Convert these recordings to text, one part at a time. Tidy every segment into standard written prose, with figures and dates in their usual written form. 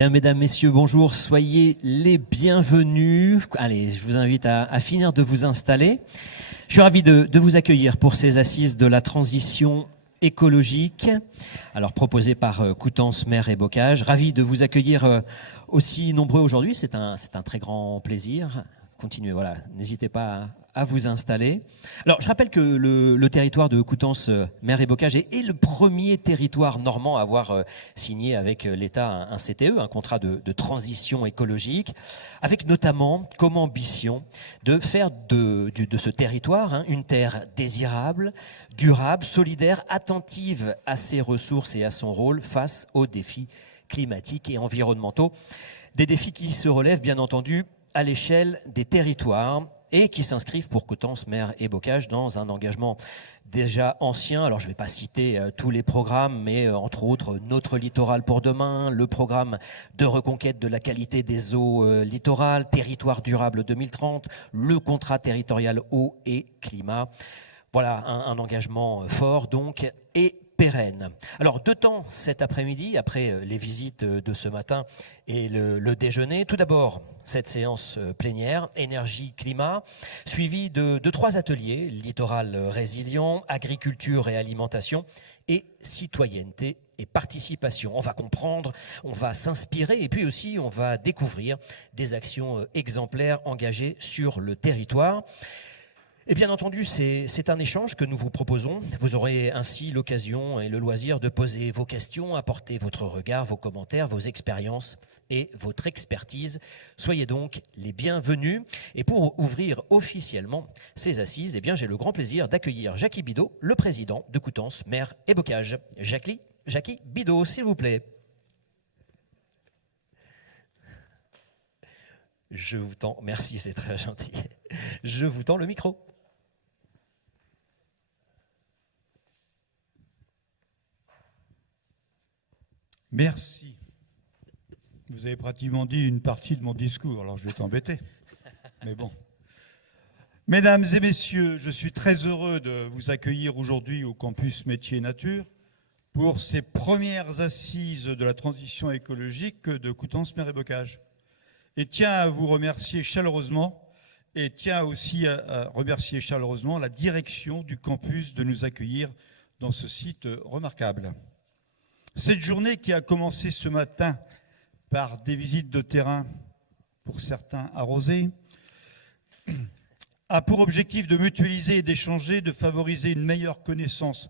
Bien, mesdames, messieurs, bonjour, soyez les bienvenus. Allez, je vous invite à finir de vous installer. Je suis ravi de vous accueillir pour ces assises de la transition écologique, alors proposées par Coutances, Mer et Bocage. Ravi de vous accueillir aussi nombreux aujourd'hui, c'est un très grand plaisir. Continuez, voilà, n'hésitez pas à vous installer. Alors, je rappelle que le territoire de Coutances, Mer et Bocage est le premier territoire normand à avoir signé avec l'État un CTE, un contrat de transition écologique, avec notamment comme ambition de faire de ce territoire une terre désirable, durable, solidaire, attentive à ses ressources et à son rôle face aux défis climatiques et environnementaux. Des défis qui se relèvent, bien entendu, à l'échelle des territoires et qui s'inscrivent pour Coutances, Mer et Bocage dans un engagement déjà ancien. Alors je ne vais pas citer tous les programmes, mais entre autres Notre littoral pour demain, le programme de reconquête de la qualité des eaux littorales, Territoire durable 2030, le contrat territorial eau et climat. Voilà un engagement fort donc et pérenne. Alors deux temps cet après-midi, après les visites de ce matin et le déjeuner. Tout d'abord, cette séance plénière, énergie-climat, suivie de trois ateliers, littoral résilient, agriculture et alimentation, et citoyenneté et participation. On va comprendre, on va s'inspirer et puis aussi on va découvrir des actions exemplaires engagées sur le territoire. Et bien entendu, c'est un échange que nous vous proposons. Vous aurez ainsi l'occasion et le loisir de poser vos questions, apporter votre regard, vos commentaires, vos expériences et votre expertise. Soyez donc les bienvenus. Et pour ouvrir officiellement ces assises, eh bien, j'ai le grand plaisir d'accueillir Jackie Bidot, le président de Coutances, Mer et Bocage. Jackie Bidot, s'il vous plaît. Je vous tends, merci, c'est très gentil. Je vous tends le micro. Merci. Vous avez pratiquement dit une partie de mon discours, alors je vais t'embêter. Mais bon. Mesdames et messieurs, je suis très heureux de vous accueillir aujourd'hui au campus Métiers et Nature pour ces premières assises de la transition écologique de Coutances, Mer et Bocage. Et tiens à vous remercier chaleureusement, et tiens aussi à remercier chaleureusement la direction du campus de nous accueillir dans ce site remarquable. Cette journée qui a commencé ce matin par des visites de terrain, pour certains arrosées, a pour objectif de mutualiser et d'échanger, de favoriser une meilleure connaissance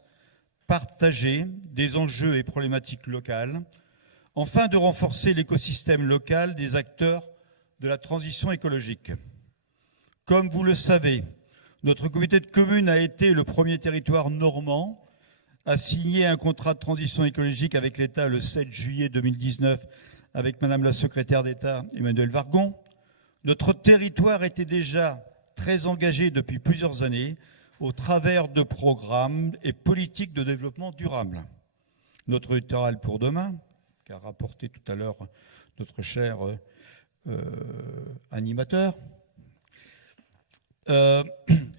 partagée des enjeux et problématiques locales, afin de renforcer l'écosystème local des acteurs de la transition écologique. Comme vous le savez, notre communauté de communes a été le premier territoire normand à signer un contrat de transition écologique avec l'État le 7 juillet 2019 avec Madame la secrétaire d'État Emmanuelle Wargon. Notre territoire était déjà très engagé depuis plusieurs années au travers de programmes et politiques de développement durable. Notre littoral pour demain, qu'a rapporté tout à l'heure notre cher animateur,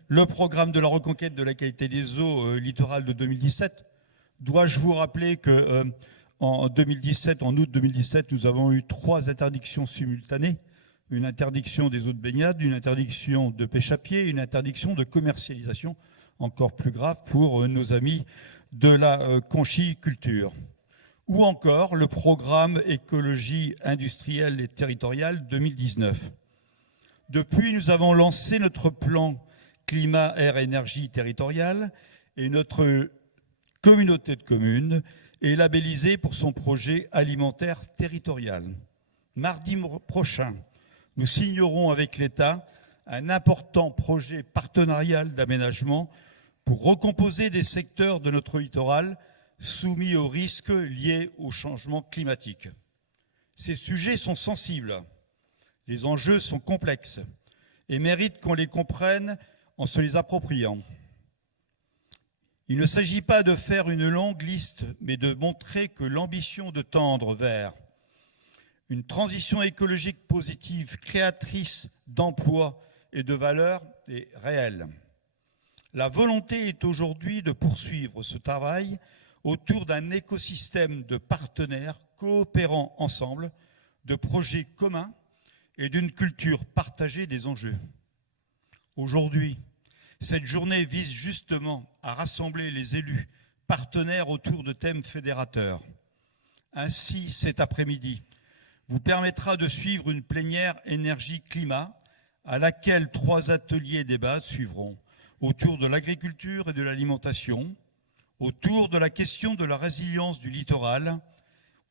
le programme de la reconquête de la qualité des eaux littorales de 2017. Dois-je vous rappeler qu'en 2017, en août 2017, nous avons eu 3 interdictions simultanées. Une interdiction des eaux de baignade, une interdiction de pêche à pied, une interdiction de commercialisation, encore plus grave pour nos amis de la conchiculture. Ou encore le programme écologie industrielle et territoriale 2019. Depuis, nous avons lancé notre plan climat, air, énergie territorial et notre communauté de communes est labellisée pour son projet alimentaire territorial. Mardi prochain, nous signerons avec l'État un important projet partenarial d'aménagement pour recomposer des secteurs de notre littoral soumis aux risques liés au changement climatique. Ces sujets sont sensibles. Les enjeux sont complexes et méritent qu'on les comprenne en se les appropriant. Il ne s'agit pas de faire une longue liste, mais de montrer que l'ambition de tendre vers une transition écologique positive, créatrice d'emplois et de valeurs est réelle. La volonté est aujourd'hui de poursuivre ce travail autour d'un écosystème de partenaires coopérant ensemble de projets communs et d'une culture partagée des enjeux. Aujourd'hui, cette journée vise justement à rassembler les élus partenaires autour de thèmes fédérateurs. Ainsi, cet après-midi vous permettra de suivre une plénière énergie-climat à laquelle 3 ateliers débats suivront autour de l'agriculture et de l'alimentation, autour de la question de la résilience du littoral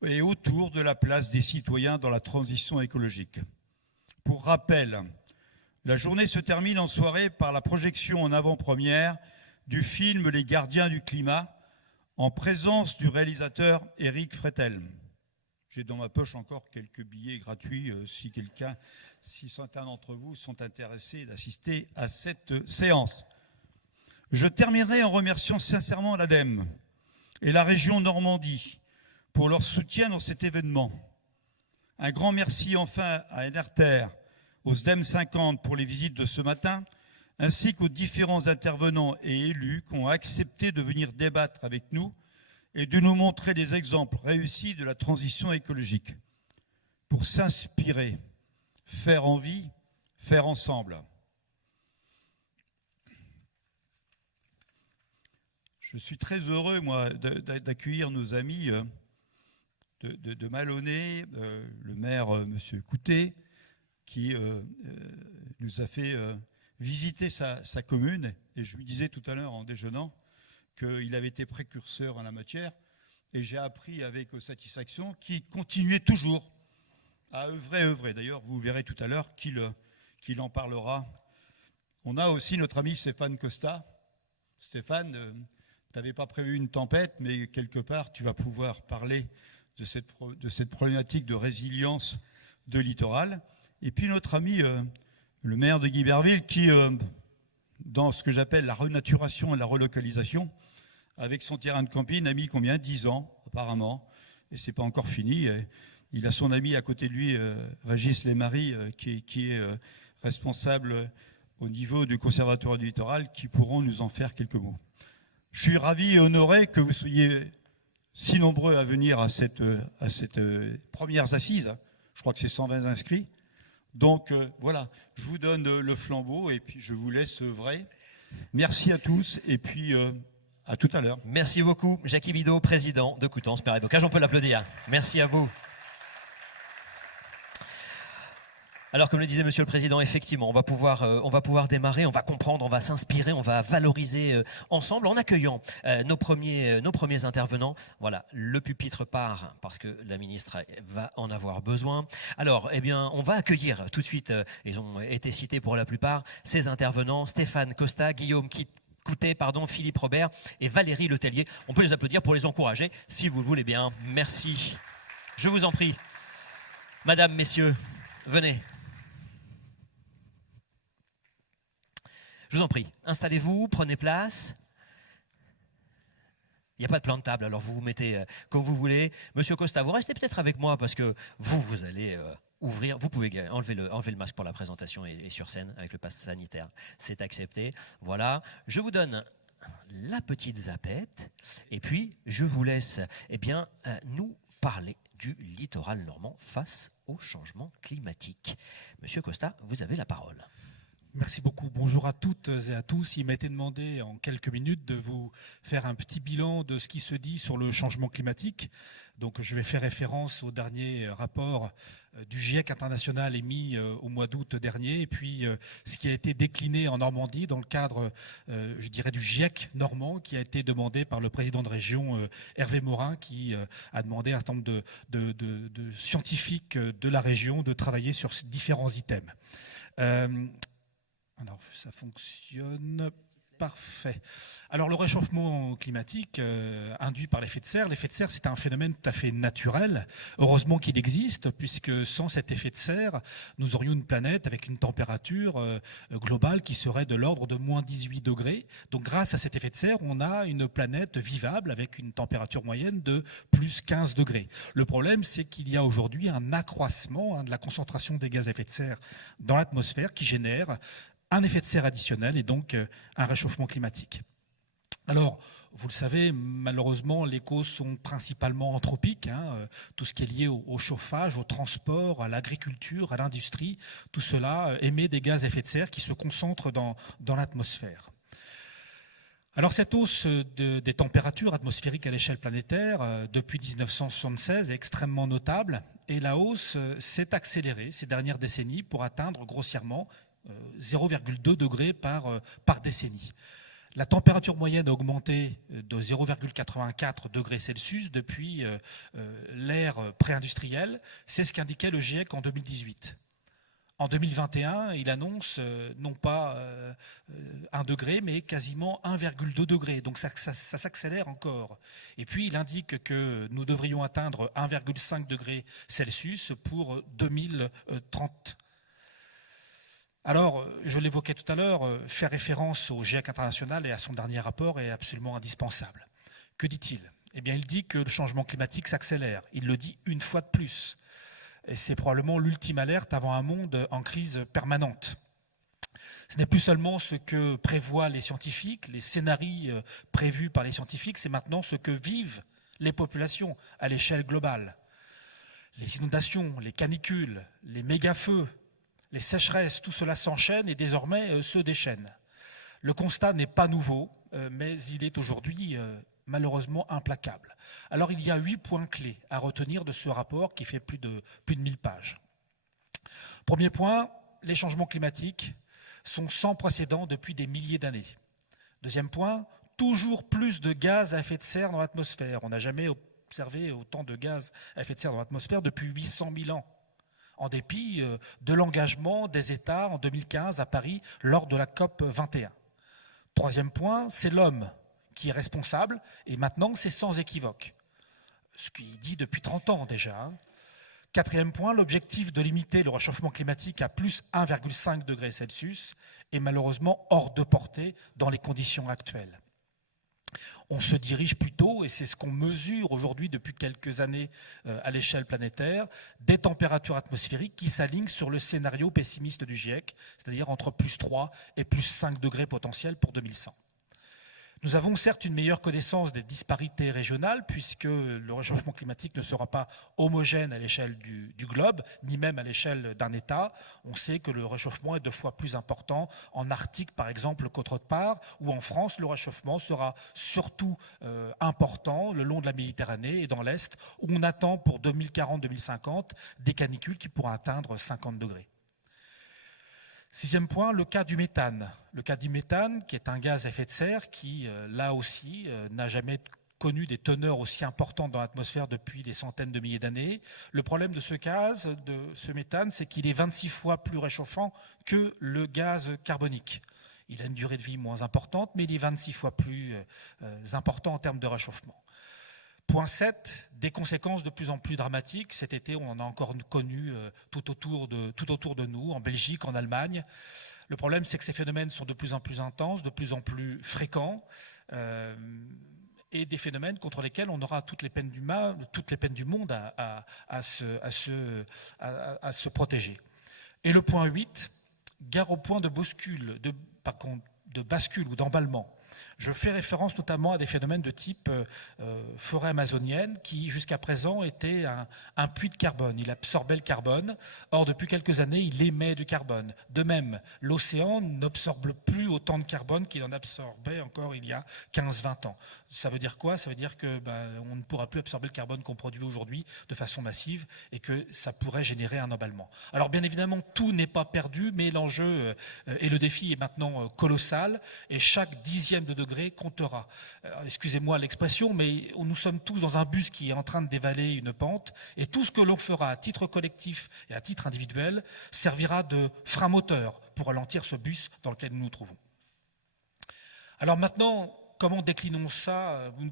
et autour de la place des citoyens dans la transition écologique. Pour rappel, la journée se termine en soirée par la projection en avant-première du film Les Gardiens du climat en présence du réalisateur Éric Frettel. J'ai dans ma poche encore quelques billets gratuits si certains d'entre vous sont intéressés d'assister à cette séance. Je terminerai en remerciant sincèrement l'ADEME et la région Normandie pour leur soutien dans cet événement. Un grand merci enfin à Enerter, au SDEM 50 pour les visites de ce matin, ainsi qu'aux différents intervenants et élus qui ont accepté de venir débattre avec nous et de nous montrer des exemples réussis de la transition écologique. Pour s'inspirer, faire envie, faire ensemble. Je suis très heureux, moi, d'accueillir nos amis de Malonné, le maire, M. Coutet, qui nous a fait visiter sa commune. Et je lui disais tout à l'heure en déjeunant qu'il avait été précurseur en la matière. Et j'ai appris avec satisfaction qu'il continuait toujours à œuvrer. D'ailleurs, vous verrez tout à l'heure qu'il en parlera. On a aussi notre ami Stéphane Costa. Stéphane, tu n'avais pas prévu une tempête, mais quelque part, tu vas pouvoir parler de cette problématique de résilience de littoral. Et puis notre ami, le maire de Guiberville, qui, dans ce que j'appelle la renaturation et la relocalisation, avec son terrain de camping, a mis combien? 10 ans, apparemment, et c'est pas encore fini. Il a son ami à côté de lui, Régis Lemarie, qui est responsable au niveau du Conservatoire du littoral, qui pourront nous en faire quelques mots. Je suis ravi et honoré que vous soyez si nombreux à venir à cette premières assises. Je crois que c'est 120 inscrits. Donc voilà, je vous donne le flambeau et puis je vous laisse œuvrer. Merci à tous et puis à tout à l'heure. Merci beaucoup, Jackie Bidot, président de Coutances Mer et Bocage. On peut l'applaudir. Merci à vous. Alors, comme le disait Monsieur le Président, effectivement, on va pouvoir démarrer, on va comprendre, on va s'inspirer, on va valoriser ensemble en accueillant nos premiers intervenants. Voilà, le pupitre part parce que la ministre va en avoir besoin. Alors, eh bien, on va accueillir tout de suite, ils ont été cités pour la plupart, ces intervenants, Stéphane Costa, Guillaume Coutet, Philippe Robert et Valérie Letellier. On peut les applaudir pour les encourager, si vous le voulez bien. Merci. Je vous en prie. Madame, messieurs, venez. Je vous en prie, installez-vous, prenez place. Il n'y a pas de plan de table, alors vous vous mettez comme vous voulez. Monsieur Costa, vous restez peut-être avec moi parce que vous allez ouvrir. Vous pouvez enlever le masque pour la présentation et sur scène avec le pass sanitaire. C'est accepté. Voilà, je vous donne la petite zapette et puis je vous laisse nous parler du littoral normand face au changement climatique. Monsieur Costa, vous avez la parole. Merci beaucoup. Bonjour à toutes et à tous. Il m'a été demandé en quelques minutes de vous faire un petit bilan de ce qui se dit sur le changement climatique. Donc je vais faire référence au dernier rapport du GIEC international émis au mois d'août dernier et puis ce qui a été décliné en Normandie dans le cadre, je dirais, du GIEC normand qui a été demandé par le président de région Hervé Morin qui a demandé à un certain nombre de scientifiques de la région de travailler sur différents items. Alors, ça fonctionne. Parfait. Alors, le réchauffement climatique induit par l'effet de serre. L'effet de serre, c'est un phénomène tout à fait naturel. Heureusement qu'il existe, puisque sans cet effet de serre, nous aurions une planète avec une température globale qui serait de l'ordre de moins 18 degrés. Donc, grâce à cet effet de serre, on a une planète vivable avec une température moyenne de plus 15 degrés. Le problème, c'est qu'il y a aujourd'hui un accroissement de la concentration des gaz à effet de serre dans l'atmosphère qui génère un effet de serre additionnel et donc un réchauffement climatique. Alors, vous le savez, malheureusement, les causes sont principalement anthropiques. Tout ce qui est lié au chauffage, au transport, à l'agriculture, à l'industrie, tout cela émet des gaz à effet de serre qui se concentrent dans l'atmosphère. Alors cette hausse des températures atmosphériques à l'échelle planétaire depuis 1976 est extrêmement notable et la hausse s'est accélérée ces dernières décennies pour atteindre grossièrement 0,2 degrés par décennie. La température moyenne a augmenté de 0,84 degrés Celsius depuis l'ère pré-industrielle. C'est ce qu'indiquait le GIEC en 2018. En 2021, il annonce non pas 1 degré, mais quasiment 1,2 degré. Donc ça s'accélère encore. Et puis il indique que nous devrions atteindre 1,5 degré Celsius pour 2030. Alors, je l'évoquais tout à l'heure, faire référence au GIEC international et à son dernier rapport est absolument indispensable. Que dit-il ? Eh bien, il dit que le changement climatique s'accélère. Il le dit une fois de plus. Et c'est probablement l'ultime alerte avant un monde en crise permanente. Ce n'est plus seulement ce que prévoient les scientifiques, les scénarios prévus par les scientifiques, c'est maintenant ce que vivent les populations à l'échelle globale. Les inondations, les canicules, les méga-feux, les sécheresses, tout cela s'enchaîne et désormais se déchaîne. Le constat n'est pas nouveau, mais il est aujourd'hui malheureusement implacable. Alors il y a 8 points clés à retenir de ce rapport qui fait plus de 1000 pages. Premier point, les changements climatiques sont sans précédent depuis des milliers d'années. Deuxième point, toujours plus de gaz à effet de serre dans l'atmosphère. On n'a jamais observé autant de gaz à effet de serre dans l'atmosphère depuis 800 000 ans. En dépit de l'engagement des États en 2015 à Paris lors de la COP 21. Troisième point, c'est l'homme qui est responsable, et maintenant c'est sans équivoque. Ce qu'il dit depuis 30 ans déjà. Quatrième point, l'objectif de limiter le réchauffement climatique à plus 1,5 degré Celsius est malheureusement hors de portée dans les conditions actuelles. On se dirige plutôt, et c'est ce qu'on mesure aujourd'hui depuis quelques années à l'échelle planétaire, des températures atmosphériques qui s'alignent sur le scénario pessimiste du GIEC, c'est-à-dire entre plus 3 et plus 5 degrés potentiels pour 2100. Nous avons certes une meilleure connaissance des disparités régionales puisque le réchauffement climatique ne sera pas homogène à l'échelle du globe, ni même à l'échelle d'un État. On sait que le réchauffement est 2 fois plus important en Arctique par exemple qu'autre part, ou en France le réchauffement sera surtout important le long de la Méditerranée et dans l'Est, où on attend pour 2040-2050 des canicules qui pourront atteindre 50 degrés. Sixième point, le cas du méthane. Le cas du méthane, qui est un gaz à effet de serre qui, là aussi, n'a jamais connu des teneurs aussi importantes dans l'atmosphère depuis des centaines de milliers d'années. Le problème de ce gaz, de ce méthane, c'est qu'il est 26 fois plus réchauffant que le gaz carbonique. Il a une durée de vie moins importante, mais il est 26 fois plus important en termes de réchauffement. Point 7, des conséquences de plus en plus dramatiques. Cet été, on en a encore connu tout autour de nous, en Belgique, en Allemagne. Le problème, c'est que ces phénomènes sont de plus en plus intenses, de plus en plus fréquents, et des phénomènes contre lesquels on aura toutes les peines du monde à se protéger. Et le point 8, gare au point de bascule ou d'emballement. Je fais référence notamment à des phénomènes de type forêt amazonienne qui, jusqu'à présent, était un puits de carbone. Il absorbait le carbone. Or, depuis quelques années, il émet du carbone. De même, l'océan n'absorbe plus autant de carbone qu'il en absorbait encore il y a 15-20 ans. Ça veut dire quoi ? Ça veut dire qu'on ne pourra plus absorber le carbone qu'on produit aujourd'hui de façon massive et que ça pourrait générer un emballement. Alors, bien évidemment, tout n'est pas perdu, mais l'enjeu et le défi est maintenant colossal et chaque dixième de degré comptera. Excusez-moi l'expression, mais nous sommes tous dans un bus qui est en train de dévaler une pente et tout ce que l'on fera à titre collectif et à titre individuel servira de frein moteur pour ralentir ce bus dans lequel nous nous trouvons. Alors maintenant, comment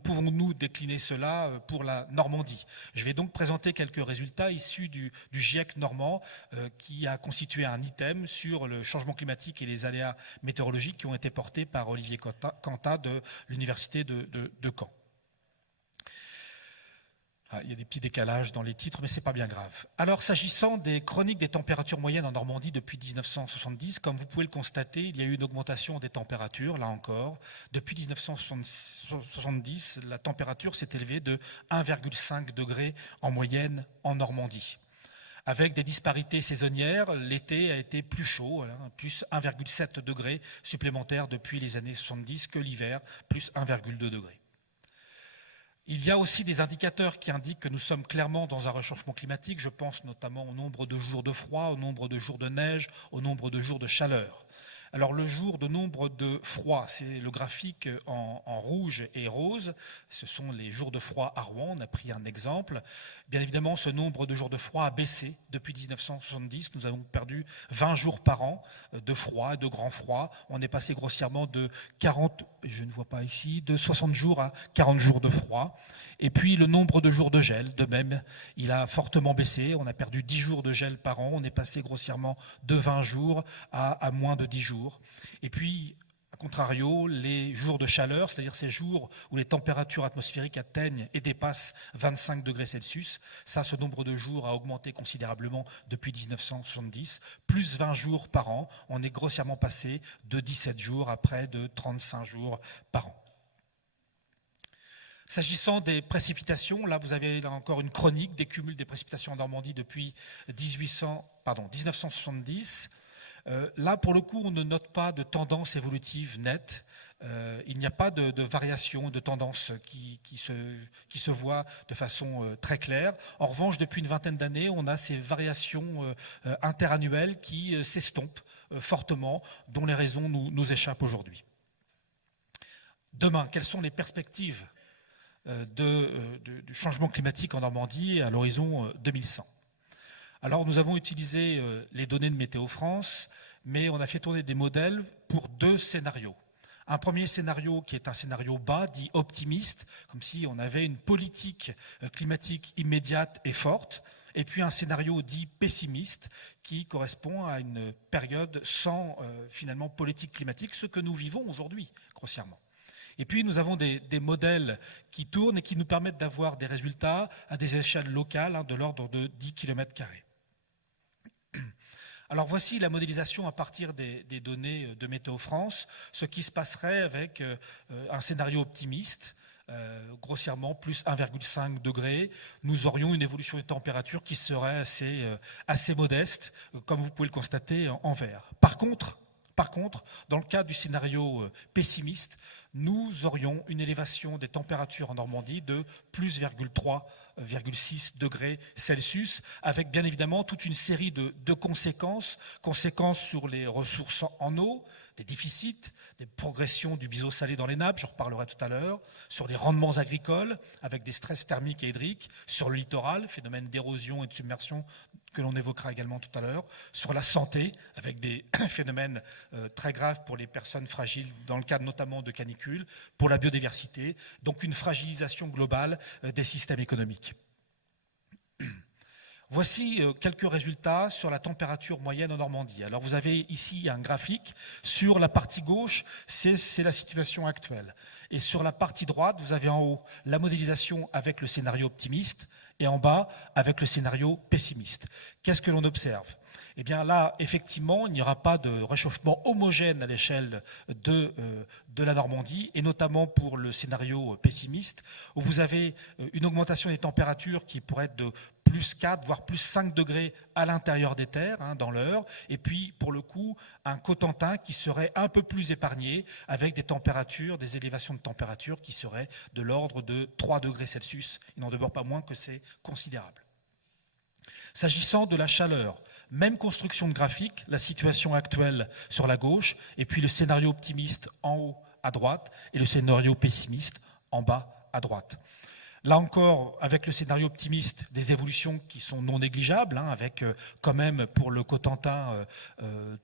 pouvons-nous décliner cela pour la Normandie ? Je vais donc présenter quelques résultats issus du GIEC normand qui a constitué un item sur le changement climatique et les aléas météorologiques qui ont été portés par Olivier Cantat de l'Université de Caen. Ah, il y a des petits décalages dans les titres, mais ce n'est pas bien grave. Alors, s'agissant des chroniques des températures moyennes en Normandie depuis 1970, comme vous pouvez le constater, il y a eu une augmentation des températures, là encore. Depuis 1970, la température s'est élevée de 1,5 degré en moyenne en Normandie. Avec des disparités saisonnières, l'été a été plus chaud, plus 1,7 degré supplémentaire depuis les années 70 que l'hiver, plus 1,2 degré. Il y a aussi des indicateurs qui indiquent que nous sommes clairement dans un réchauffement climatique. Je pense notamment au nombre de jours de froid, au nombre de jours de neige, au nombre de jours de chaleur. Alors le jour de nombre de froid, c'est le graphique en rouge et rose. Ce sont les jours de froid à Rouen, on a pris un exemple. Bien évidemment, ce nombre de jours de froid a baissé depuis 1970. Nous avons perdu 20 jours par an de froid, de grand froid. On est passé grossièrement de 40, je ne vois pas ici, de 60 jours à 40 jours de froid. Et puis le nombre de jours de gel, de même, il a fortement baissé. On a perdu 10 jours de gel par an. On est passé grossièrement de 20 jours à moins de 10 jours. Et puis, à contrario, les jours de chaleur, c'est-à-dire ces jours où les températures atmosphériques atteignent et dépassent 25 degrés Celsius, ça, ce nombre de jours a augmenté considérablement depuis 1970, plus 20 jours par an. On est grossièrement passé de 17 jours à près de 35 jours par an. S'agissant des précipitations, là vous avez là encore une chronique des cumuls des précipitations en Normandie depuis 1970. Là pour le coup on ne note pas de tendance évolutive nette. Il n'y a pas de variation, de tendance qui se voit de façon très claire. En revanche, depuis une vingtaine d'années, on a ces variations interannuelles qui s'estompent fortement, dont les raisons nous échappent aujourd'hui. Demain, quelles sont les perspectives du changement climatique en Normandie à l'horizon 2100. Alors nous avons utilisé les données de Météo France, mais on a fait tourner des modèles pour 2 scénarios. Un premier scénario qui est un scénario bas, dit optimiste, comme si on avait une politique climatique immédiate et forte, et puis un scénario dit pessimiste qui correspond à une période sans finalement politique climatique, ce que nous vivons aujourd'hui, grossièrement. Et puis nous avons des modèles qui tournent et qui nous permettent d'avoir des résultats à des échelles locales de l'ordre de 10 km². Alors voici la modélisation à partir des données de Météo France, ce qui se passerait avec un scénario optimiste, grossièrement plus 1,5 degré. Nous aurions une évolution des températures qui serait assez modeste, comme vous pouvez le constater en vert. Par contre, dans le cas du scénario pessimiste, nous aurions une élévation des températures en Normandie de plus 3,6 degrés Celsius, avec bien évidemment toute une série de conséquences sur les ressources en eau, des déficits, des progressions du biseau salé dans les nappes, je reparlerai tout à l'heure, sur les rendements agricoles, avec des stress thermiques et hydriques, sur le littoral, phénomène d'érosion et de submersion que l'on évoquera également tout à l'heure, sur la santé, avec des phénomènes très graves pour les personnes fragiles, dans le cadre notamment de canicules, pour la biodiversité, donc une fragilisation globale des systèmes économiques. Voici quelques résultats sur la température moyenne en Normandie. Alors vous avez ici un graphique. Sur la partie gauche, c'est la situation actuelle. Et sur la partie droite, vous avez en haut la modélisation avec le scénario optimiste et en bas avec le scénario pessimiste. Qu'est-ce que l'on observe ? Eh bien là, effectivement, il n'y aura pas de réchauffement homogène à l'échelle de la Normandie, et notamment pour le scénario pessimiste, où vous avez une augmentation des températures qui pourrait être de plus 4, voire plus 5 degrés à l'intérieur des terres, dans l'heure, et puis, pour le coup, un Cotentin qui serait un peu plus épargné, avec des températures, des élévations de température qui seraient de l'ordre de 3 degrés Celsius. Il n'en demeure pas moins que c'est considérable. S'agissant de la chaleur, même construction de graphique, la situation actuelle sur la gauche, et puis le scénario optimiste en haut à droite, et le scénario pessimiste en bas à droite. Là encore, avec le scénario optimiste, des évolutions qui sont non négligeables, avec quand même pour le Cotentin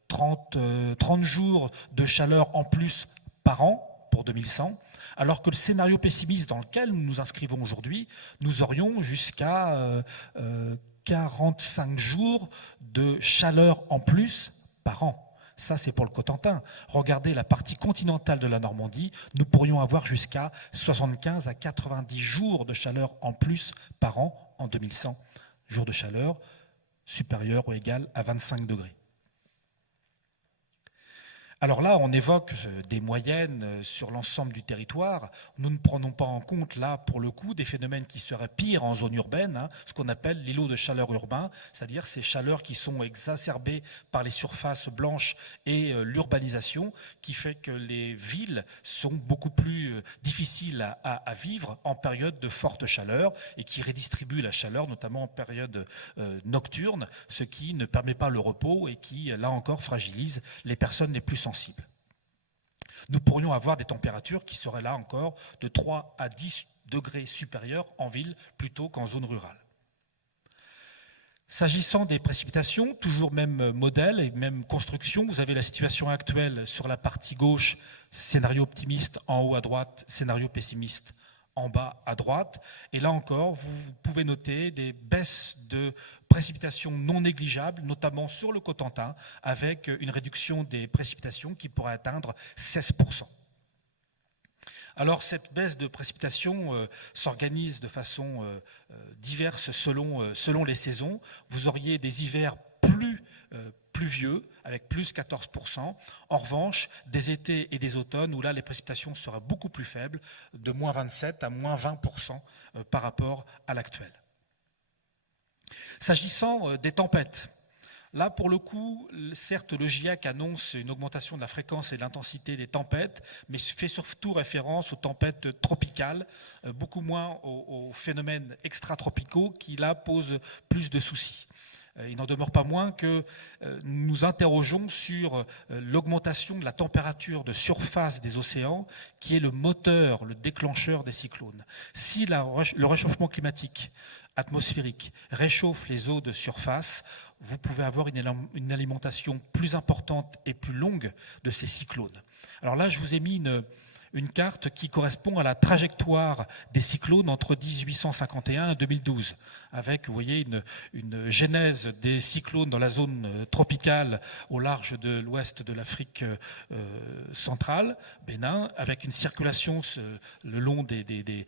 30 jours de chaleur en plus par an pour 2100, alors que le scénario pessimiste dans lequel nous nous inscrivons aujourd'hui, nous aurions jusqu'à 45 jours de chaleur en plus par an. Ça, c'est pour le Cotentin. Regardez la partie continentale de la Normandie, nous pourrions avoir jusqu'à 75 à 90 jours de chaleur en plus par an en 2100. Jours de chaleur supérieurs ou égal à 25 degrés. Alors là, on évoque des moyennes sur l'ensemble du territoire. Nous ne prenons pas en compte, là, pour le coup, des phénomènes qui seraient pires en zone urbaine, hein, ce qu'on appelle l'îlot de chaleur urbain, c'est-à-dire ces chaleurs qui sont exacerbées par les surfaces blanches et l'urbanisation, qui fait que les villes sont beaucoup plus difficiles à vivre en période de forte chaleur et qui redistribuent la chaleur, notamment en période nocturne, ce qui ne permet pas le repos et qui, là encore, fragilise les personnes les plus sensibles. Nous pourrions avoir des températures qui seraient là encore de 3 à 10 degrés supérieurs en ville plutôt qu'en zone rurale. S'agissant des précipitations, toujours même modèle et même construction, vous avez la situation actuelle sur la partie gauche, scénario optimiste en haut à droite, scénario pessimiste en bas à droite. Et là encore, vous pouvez noter des baisses de précipitations non négligeables, notamment sur le Cotentin, avec une réduction des précipitations qui pourrait atteindre 16%. Alors cette baisse de précipitations s'organise de façon diverse selon les saisons. Vous auriez des hivers plus pluvieux, avec plus 14%. En revanche, des étés et des automnes, où là, les précipitations seraient beaucoup plus faibles, de moins 27 à moins 20% par rapport à l'actuel. S'agissant des tempêtes, là, pour le coup, certes, le GIEC annonce une augmentation de la fréquence et de l'intensité des tempêtes, mais fait surtout référence aux tempêtes tropicales, beaucoup moins aux phénomènes extratropicaux qui, là, posent plus de soucis. Il n'en demeure pas moins que nous interrogeons sur l'augmentation de la température de surface des océans, qui est le moteur, le déclencheur des cyclones. Si le réchauffement climatique atmosphérique réchauffe les eaux de surface, vous pouvez avoir une alimentation plus importante et plus longue de ces cyclones. Alors là, je vous ai mis une carte qui correspond à la trajectoire des cyclones entre 1851 et 2012, avec, vous voyez, une genèse des cyclones dans la zone tropicale au large de l'ouest de l'Afrique centrale, Bénin, avec une circulation le long des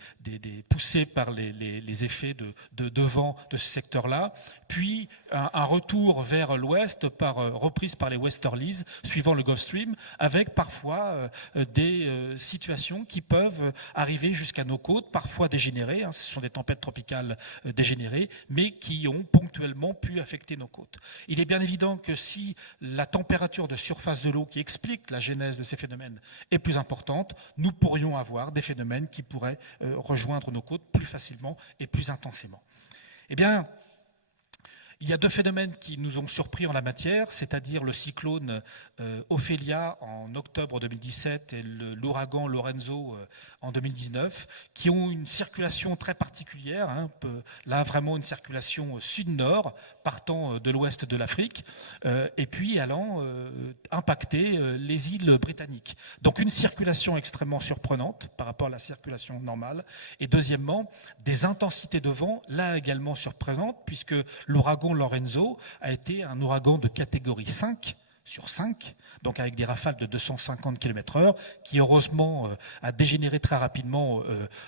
poussée par les effets de vent de ce secteur-là, puis un retour vers l'ouest reprise par les westerlies suivant le Gulf Stream, avec parfois des situations qui peuvent arriver jusqu'à nos côtes, parfois dégénérées, hein, ce sont des tempêtes tropicales dégénérées, mais qui ont ponctuellement pu affecter nos côtes. Il est bien évident que si la température de surface de l'eau qui explique la genèse de ces phénomènes est plus importante, nous pourrions avoir des phénomènes qui pourraient rejoindre nos côtes plus facilement et plus intensément. Eh bien, il y a deux phénomènes qui nous ont surpris en la matière, c'est-à-dire le cyclone Ophélia en octobre 2017 et l'ouragan Lorenzo en 2019, qui ont une circulation très particulière, hein, là vraiment une circulation sud-nord, partant de l'ouest de l'Afrique, et puis allant impacter les îles britanniques. Donc une circulation extrêmement surprenante par rapport à la circulation normale, et deuxièmement, des intensités de vent, là également surprenantes, puisque l'ouragan Lorenzo a été un ouragan de catégorie 5 sur 5, donc avec des rafales de 250 km/h, qui heureusement a dégénéré très rapidement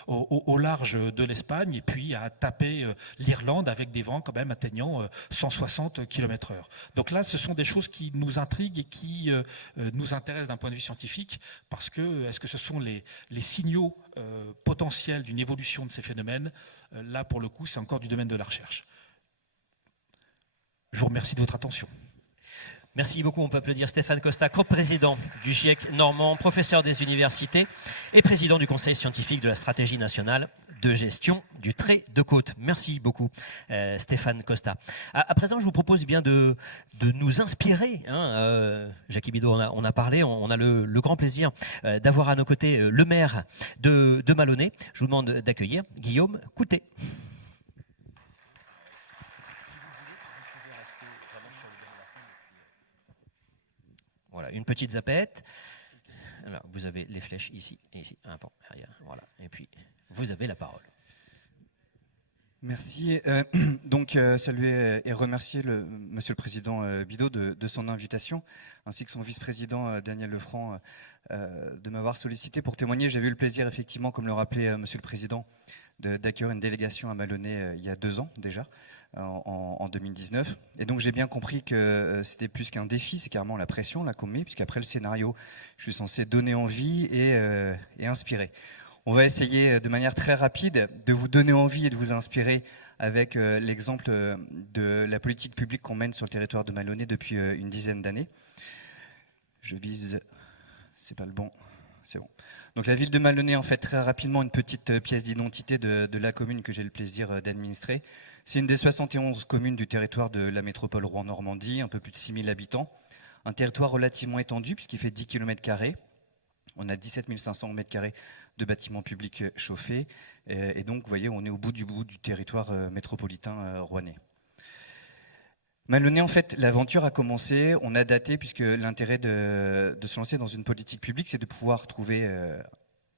au large de l'Espagne et puis a tapé l'Irlande avec des vents quand même atteignant 160 km/h. Donc là, ce sont des choses qui nous intriguent et qui nous intéressent d'un point de vue scientifique, parce que est-ce que ce sont les signaux potentiels d'une évolution de ces phénomènes? Là, pour le coup, c'est encore du domaine de la recherche. Je vous remercie de votre attention. Merci beaucoup, on peut applaudir Stéphane Costa, co-président du GIEC normand, professeur des universités et président du Conseil scientifique de la stratégie nationale de gestion du trait de côte. Merci beaucoup, Stéphane Costa. À présent, je vous propose bien de nous inspirer. Hein, Jackie Bidot, on a parlé, on a le grand plaisir d'avoir à nos côtés le maire de Malonnet. Je vous demande d'accueillir Guillaume Coutet. Voilà, une petite zapette. Alors, vous avez les flèches ici et ici, avant, arrière, voilà. Et puis, vous avez la parole. Merci. Saluer et remercier Monsieur le Président Bidault de son invitation, ainsi que son vice-président Daniel Lefranc de m'avoir sollicité pour témoigner. J'ai eu le plaisir, effectivement, comme le rappelait Monsieur le Président, d'accueillir une délégation à Malonnet il y a 2 ans déjà, en 2019. Et donc j'ai bien compris que c'était plus qu'un défi, c'est carrément la pression là qu'on met, puisqu'après le scénario, je suis censé donner envie et inspirer. On va essayer de manière très rapide de vous donner envie et de vous inspirer avec l'exemple de la politique publique qu'on mène sur le territoire de Malonnet depuis une dizaine d'années. Je vise, c'est pas le bon, c'est bon. Donc la ville de Malonnet, en fait, très rapidement, une petite pièce d'identité de la commune que j'ai le plaisir d'administrer. C'est une des 71 communes du territoire de la métropole Rouen-Normandie, un peu plus de 6000 habitants. Un territoire relativement étendu puisqu'il fait 10 km². On a 17 500 m² de bâtiments publics chauffés. Et donc, vous voyez, on est au bout du territoire métropolitain rouennais. Malonnet, en fait, l'aventure a commencé, on a daté, puisque l'intérêt de se lancer dans une politique publique, c'est de pouvoir trouver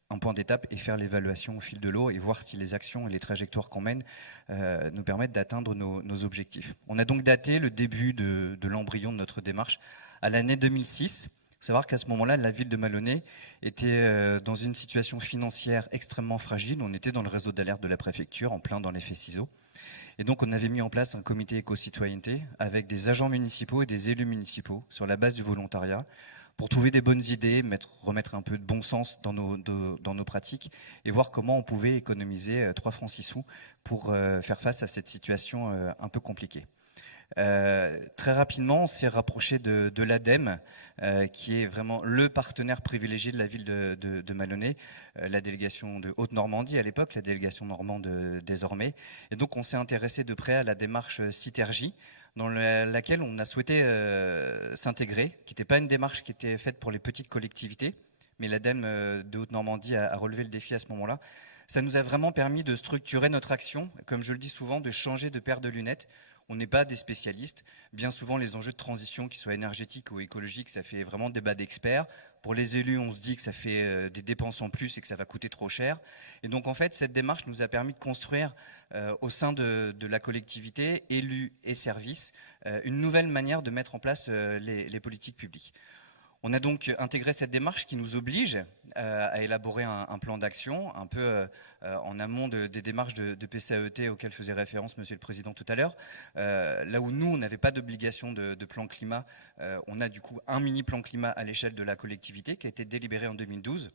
un point d'étape et faire l'évaluation au fil de l'eau et voir si les actions et les trajectoires qu'on mène nous permettent d'atteindre nos objectifs. On a donc daté le début de l'embryon de notre démarche à l'année 2006. Il faut savoir qu'à ce moment-là, la ville de Malonnet était dans une situation financière extrêmement fragile. On était dans le réseau d'alerte de la préfecture, en plein dans l'effet ciseaux. Et donc, on avait mis en place un comité éco-citoyenneté avec des agents municipaux et des élus municipaux sur la base du volontariat pour trouver des bonnes idées, remettre un peu de bon sens dans nos pratiques et voir comment on pouvait économiser 3 francs 6 sous pour faire face à cette situation un peu compliquée. Très rapidement, on s'est rapproché de l'ADEME, qui est vraiment le partenaire privilégié de la ville de Malonnet, la délégation de Haute-Normandie à l'époque, la délégation normande désormais. Et donc on s'est intéressé de près à la démarche Citergie, dans laquelle on a souhaité s'intégrer, qui n'était pas une démarche qui était faite pour les petites collectivités, mais l'ADEME de Haute-Normandie a relevé le défi à ce moment-là. Ça nous a vraiment permis de structurer notre action, comme je le dis souvent, de changer de paire de lunettes. On n'est pas des spécialistes. Bien souvent, les enjeux de transition, qu'ils soient énergétiques ou écologiques, ça fait vraiment débat d'experts. Pour les élus, on se dit que ça fait des dépenses en plus et que ça va coûter trop cher. Et donc, en fait, cette démarche nous a permis de construire au sein de la collectivité, élus et services, une nouvelle manière de mettre en place les politiques publiques. On a donc intégré cette démarche qui nous oblige à élaborer un plan d'action, un peu en amont des démarches de PCAET auxquelles faisait référence Monsieur le Président tout à l'heure. Là où nous, on n'avait pas d'obligation de plan climat, on a du coup un mini plan climat à l'échelle de la collectivité qui a été délibéré en 2012.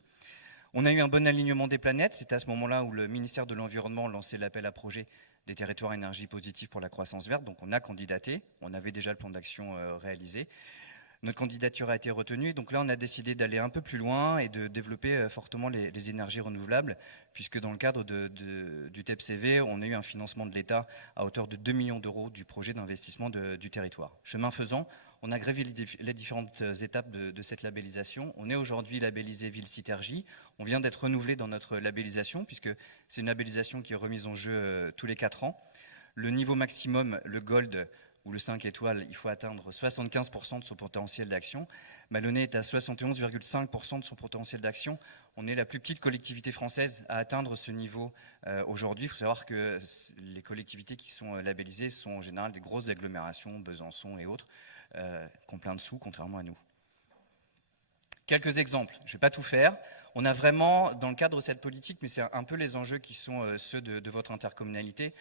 On a eu un bon alignement des planètes. C'est à ce moment-là où le ministère de l'Environnement lançait l'appel à projet des territoires énergie positive pour la croissance verte. Donc on a candidaté, on avait déjà le plan d'action réalisé. Notre candidature a été retenue, donc là on a décidé d'aller un peu plus loin et de développer fortement les énergies renouvelables, puisque dans le cadre du TEPCV, on a eu un financement de l'État à hauteur de 2 millions d'euros du projet d'investissement du territoire. Chemin faisant, on a grévé les différentes étapes de cette labellisation. On est aujourd'hui labellisé Ville Citergie. On vient d'être renouvelé dans notre labellisation, puisque c'est une labellisation qui est remise en jeu tous les 4 ans. Le niveau maximum, le Gold, ou le 5 étoiles, il faut atteindre 75% de son potentiel d'action. Malonnet est à 71,5% de son potentiel d'action. On est la plus petite collectivité française à atteindre ce niveau aujourd'hui. Il faut savoir que les collectivités qui sont labellisées sont en général des grosses agglomérations, Besançon et autres, qui ont plein de sous, contrairement à nous. Quelques exemples, je ne vais pas tout faire. On a vraiment, dans le cadre de cette politique, mais c'est un peu les enjeux qui sont ceux de votre intercommunalité,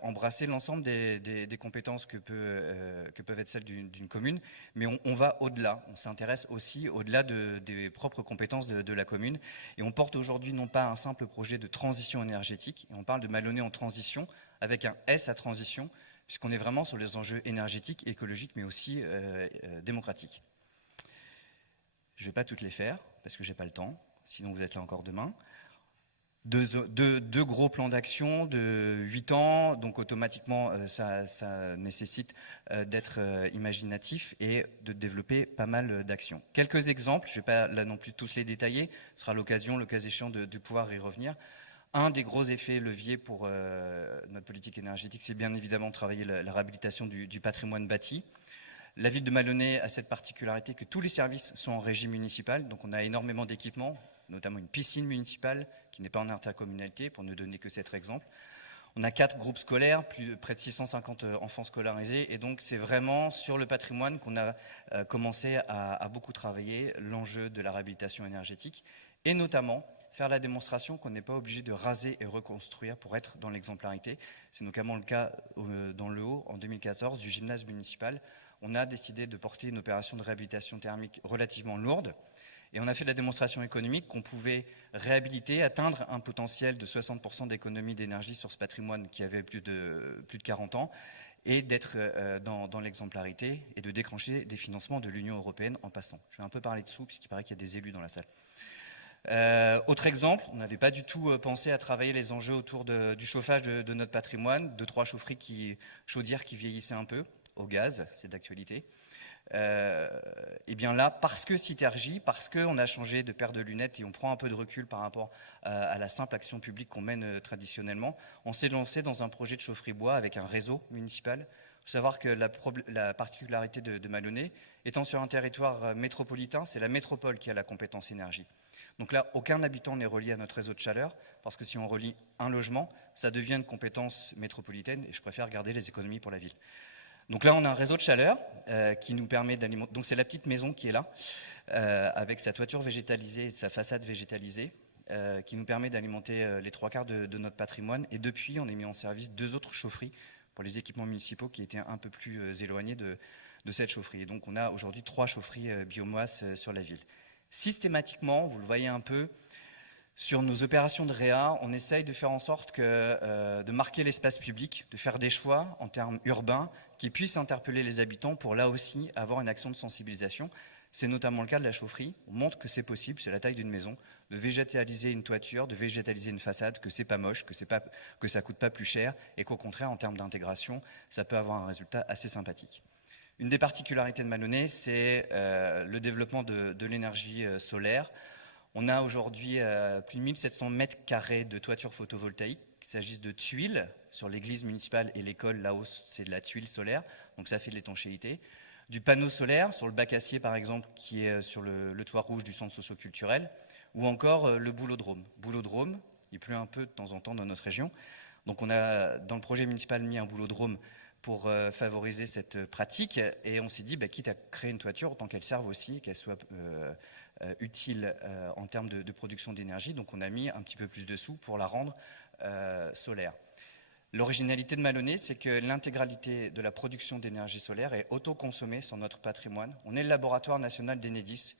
embrasser l'ensemble des compétences que peuvent être celles d'une commune, mais on va au-delà. On s'intéresse aussi au-delà des propres compétences de la commune. Et on porte aujourd'hui non pas un simple projet de transition énergétique, et on parle de Malonnet en transition, avec un S à transition, puisqu'on est vraiment sur les enjeux énergétiques, écologiques, mais aussi démocratiques. Je ne vais pas toutes les faire, parce que je n'ai pas le temps, sinon vous êtes là encore demain. Deux gros plans d'action de 8 ans, donc automatiquement ça nécessite d'être imaginatif et de développer pas mal d'actions. Quelques exemples, je ne vais pas là non plus tous les détailler, ce sera l'occasion, le cas échéant, de pouvoir y revenir. Un des gros effets leviers pour notre politique énergétique, c'est bien évidemment travailler la réhabilitation du patrimoine bâti. La ville de Malonnet a cette particularité que tous les services sont en régie municipale, donc on a énormément d'équipements, notamment une piscine municipale qui n'est pas en intercommunalité, pour ne donner que cet exemple. On a 4 groupes scolaires, près de 650 enfants scolarisés. Et donc, c'est vraiment sur le patrimoine qu'on a commencé à beaucoup travailler l'enjeu de la réhabilitation énergétique. Et notamment, faire la démonstration qu'on n'est pas obligé de raser et reconstruire pour être dans l'exemplarité. C'est notamment le cas dans le Haut, en 2014, du gymnase municipal. On a décidé de porter une opération de réhabilitation thermique relativement lourde. Et on a fait la démonstration économique qu'on pouvait réhabiliter, atteindre un potentiel de 60% d'économie d'énergie sur ce patrimoine qui avait plus de 40 ans, et d'être dans l'exemplarité et de déclencher des financements de l'Union européenne en passant. Je vais un peu parler dessous, puisqu'il paraît qu'il y a des élus dans la salle. Autre exemple, on n'avait pas du tout pensé à travailler les enjeux autour du chauffage de notre patrimoine, 2-3 chaudières qui vieillissaient un peu, au gaz, c'est d'actualité. Et bien là, parce que Citergy, parce qu'on a changé de paire de lunettes et on prend un peu de recul par rapport à la simple action publique qu'on mène traditionnellement, on s'est lancé dans un projet de chaufferie bois avec un réseau municipal. Il faut savoir que la particularité de Malonnet, étant sur un territoire métropolitain, c'est la métropole qui a la compétence énergie. Donc là, aucun habitant n'est relié à notre réseau de chaleur, parce que si on relie un logement, ça devient une compétence métropolitaine, et je préfère garder les économies pour la ville. Donc là, on a un réseau de chaleur qui nous permet d'alimenter. Donc c'est la petite maison qui est là, avec sa toiture végétalisée et sa façade végétalisée, qui nous permet d'alimenter les 3/4 de notre patrimoine. Et depuis, on a mis en service 2 autres chaufferies pour les équipements municipaux qui étaient un peu plus éloignés de cette chaufferie. Et donc on a aujourd'hui 3 chaufferies biomasse sur la ville. Systématiquement, vous le voyez un peu, sur nos opérations de réa, on essaye de faire en sorte de marquer l'espace public, de faire des choix en termes urbains qui puissent interpeller les habitants pour là aussi avoir une action de sensibilisation. C'est notamment le cas de la chaufferie. On montre que c'est possible, c'est la taille d'une maison, de végétaliser une toiture, de végétaliser une façade, que c'est pas moche, que ça coûte pas plus cher et qu'au contraire, en termes d'intégration, ça peut avoir un résultat assez sympathique. Une des particularités de Malonnet, c'est le développement de l'énergie solaire. On a aujourd'hui plus de 1700 mètres carrés de toiture photovoltaïque, qu'il s'agisse de tuiles sur l'église municipale et l'école, là-haut c'est de la tuile solaire, donc ça fait de l'étanchéité. Du panneau solaire sur le bac acier par exemple, qui est sur le toit rouge du centre socio-culturel, ou encore le boulodrome. Boulodrome, il pleut un peu de temps en temps dans notre région, donc on a dans le projet municipal mis un boulodrome pour favoriser cette pratique, et on s'est dit, quitte à créer une toiture, autant qu'elle serve aussi, qu'elle soit utile en termes de production d'énergie, donc on a mis un petit peu plus de sous pour la rendre solaire. L'originalité de Malonnet, c'est que l'intégralité de la production d'énergie solaire est autoconsommée sur notre patrimoine. On est le laboratoire national d'Enedis.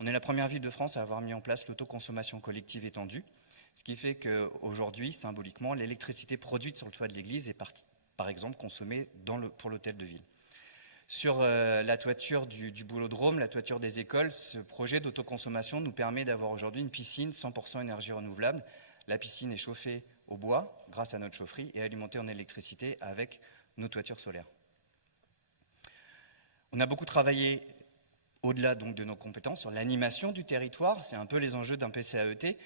On est la première ville de France à avoir mis en place l'autoconsommation collective étendue, ce qui fait qu'aujourd'hui, symboliquement, l'électricité produite sur le toit de l'église est par exemple consommée pour l'hôtel de ville. Sur la toiture du boulodrome, la toiture des écoles, ce projet d'autoconsommation nous permet d'avoir aujourd'hui une piscine 100% énergie renouvelable. La piscine est chauffée au bois grâce à notre chaufferie et alimentée en électricité avec nos toitures solaires. On a beaucoup travaillé au-delà donc de nos compétences sur l'animation du territoire, c'est un peu les enjeux d'un PCAET,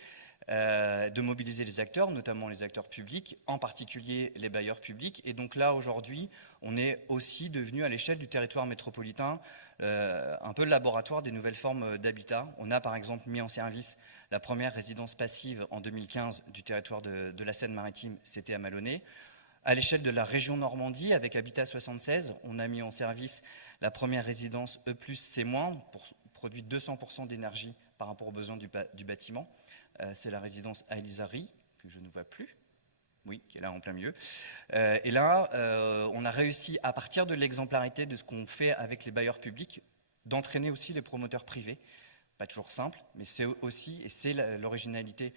de mobiliser les acteurs, notamment les acteurs publics, en particulier les bailleurs publics. Et donc là, aujourd'hui, on est aussi devenu à l'échelle du territoire métropolitain un peu le laboratoire des nouvelles formes d'habitat. On a par exemple mis en service la première résidence passive en 2015 du territoire de la Seine-Maritime, c'était à Malonnet. À l'échelle de la région Normandie, avec Habitat 76, on a mis en service la première résidence E+C- pour produire 200% d'énergie par rapport aux besoins du bâtiment. C'est la résidence Aïlisari, que je ne vois plus, oui, qui est là en plein milieu. Et là, on a réussi, à partir de l'exemplarité de ce qu'on fait avec les bailleurs publics, d'entraîner aussi les promoteurs privés. Pas toujours simple, mais c'est aussi, et c'est l'originalité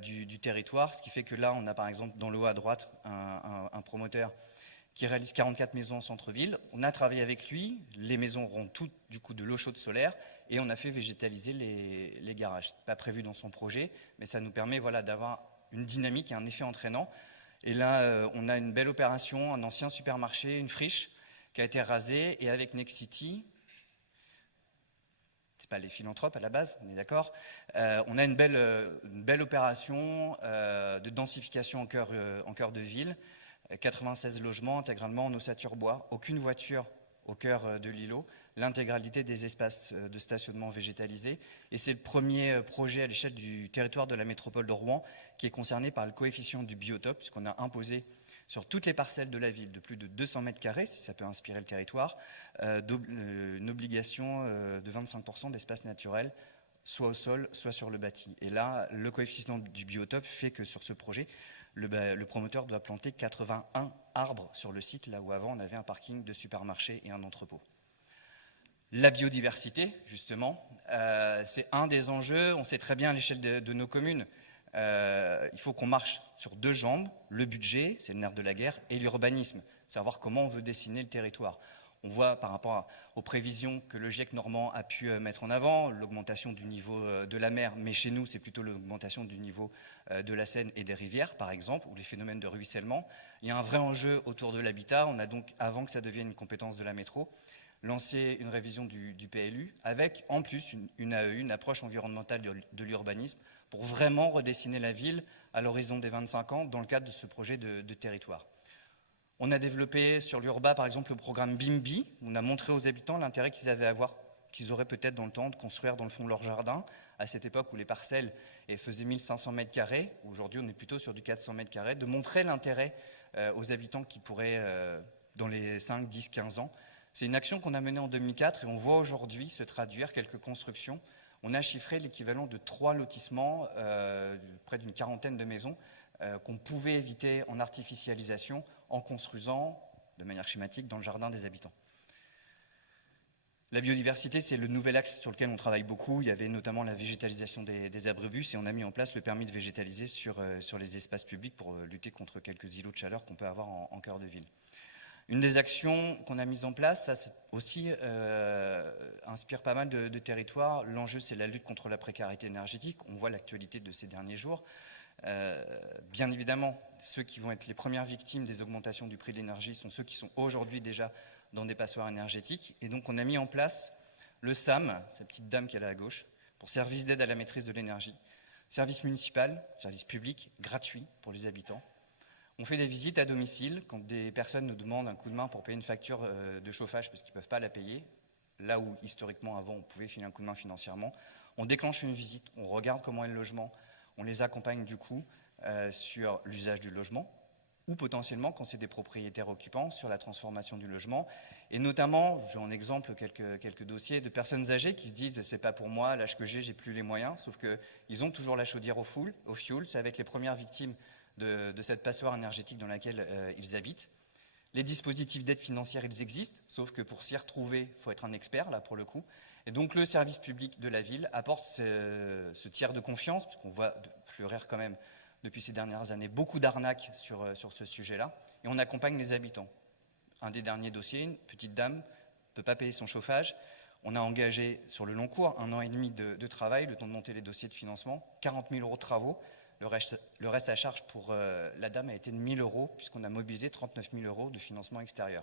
du territoire, ce qui fait que là, on a par exemple dans le haut à droite un promoteur qui réalise 44 maisons en centre-ville. On a travaillé avec lui, les maisons auront toutes du coup de l'eau chaude solaire et on a fait végétaliser les garages. Pas prévu dans son projet, mais ça nous permet d'avoir une dynamique et un effet entraînant. Et là, on a une belle opération, un ancien supermarché, une friche qui a été rasée et avec Nexity, c'est pas les philanthropes à la base, on est d'accord, on a une belle opération de densification en cœur de ville. 96 logements intégralement en ossature bois, aucune voiture au cœur de l'îlot, l'intégralité des espaces de stationnement végétalisés. Et c'est le premier projet à l'échelle du territoire de la métropole de Rouen qui est concerné par le coefficient du biotope, puisqu'on a imposé sur toutes les parcelles de la ville de plus de 200 mètres carrés, si ça peut inspirer le territoire, une obligation de 25% d'espace naturel, soit au sol, soit sur le bâti. Et là, le coefficient du biotope fait que sur ce projet, le promoteur doit planter 81 arbres sur le site, là où avant on avait un parking de supermarché et un entrepôt. La biodiversité, justement, c'est un des enjeux. On sait très bien à l'échelle de nos communes, il faut qu'on marche sur deux jambes, le budget, c'est le nerf de la guerre, et l'urbanisme, savoir comment on veut dessiner le territoire. On voit par rapport aux prévisions que le GIEC normand a pu mettre en avant, l'augmentation du niveau de la mer, mais chez nous c'est plutôt l'augmentation du niveau de la Seine et des rivières par exemple, ou les phénomènes de ruissellement. Il y a un vrai enjeu autour de l'habitat. On a donc, avant que ça devienne une compétence de la métro, lancé une révision du PLU avec en plus une AE, une approche environnementale de l'urbanisme, pour vraiment redessiner la ville à l'horizon des 25 ans dans le cadre de ce projet de territoire. On a développé sur l'Urba, par exemple, le programme BIMBI. On a montré aux habitants l'intérêt qu'ils auraient peut-être dans le temps de construire dans le fond de leur jardin, à cette époque où les parcelles faisaient 1500 mètres carrés. Aujourd'hui, on est plutôt sur du 400 mètres carrés. De montrer l'intérêt aux habitants qui pourraient, dans les 5, 10, 15 ans. C'est une action qu'on a menée en 2004 et on voit aujourd'hui se traduire quelques constructions. On a chiffré l'équivalent de 3 lotissements, près d'une quarantaine de maisons, qu'on pouvait éviter en artificialisation en construisant de manière schématique dans le jardin des habitants. La biodiversité, c'est le nouvel axe sur lequel on travaille beaucoup. Il y avait notamment la végétalisation des abribus et on a mis en place le permis de végétaliser sur les espaces publics pour lutter contre quelques îlots de chaleur qu'on peut avoir en cœur de ville. Une des actions qu'on a mises en place, ça aussi inspire pas mal de territoires. L'enjeu, c'est la lutte contre la précarité énergétique. On voit l'actualité de ces derniers jours. Bien évidemment, ceux qui vont être les premières victimes des augmentations du prix de l'énergie sont ceux qui sont aujourd'hui déjà dans des passoires énergétiques. Et donc on a mis en place le SAM, cette petite dame qui est là à gauche, pour service d'aide à la maîtrise de l'énergie. Service municipal, service public, gratuit pour les habitants. On fait des visites à domicile quand des personnes nous demandent un coup de main pour payer une facture de chauffage parce qu'ils ne peuvent pas la payer, là où historiquement avant on pouvait filer un coup de main financièrement. On déclenche une visite, on regarde comment est le logement, on les accompagne du coup sur l'usage du logement ou potentiellement quand c'est des propriétaires occupants sur la transformation du logement. Et notamment, j'ai en exemple quelques dossiers de personnes âgées qui se disent c'est pas pour moi, l'âge que j'ai plus les moyens, sauf qu'ils ont toujours la chaudière au fioul, c'est avec les premières victimes de cette passoire énergétique dans laquelle ils habitent. Les dispositifs d'aide financière, ils existent, sauf que pour s'y retrouver, il faut être un expert, là, pour le coup. Et donc, le service public de la ville apporte ce tiers de confiance, puisqu'on voit fleurir quand même, depuis ces dernières années, beaucoup d'arnaques sur ce sujet-là, et on accompagne les habitants. Un des derniers dossiers, une petite dame ne peut pas payer son chauffage. On a engagé sur le long cours 1 an et demi de travail, le temps de monter les dossiers de financement, 40 000 € de travaux. Le reste à charge pour la dame a été de 1 000 €, puisqu'on a mobilisé 39 000 € de financement extérieur.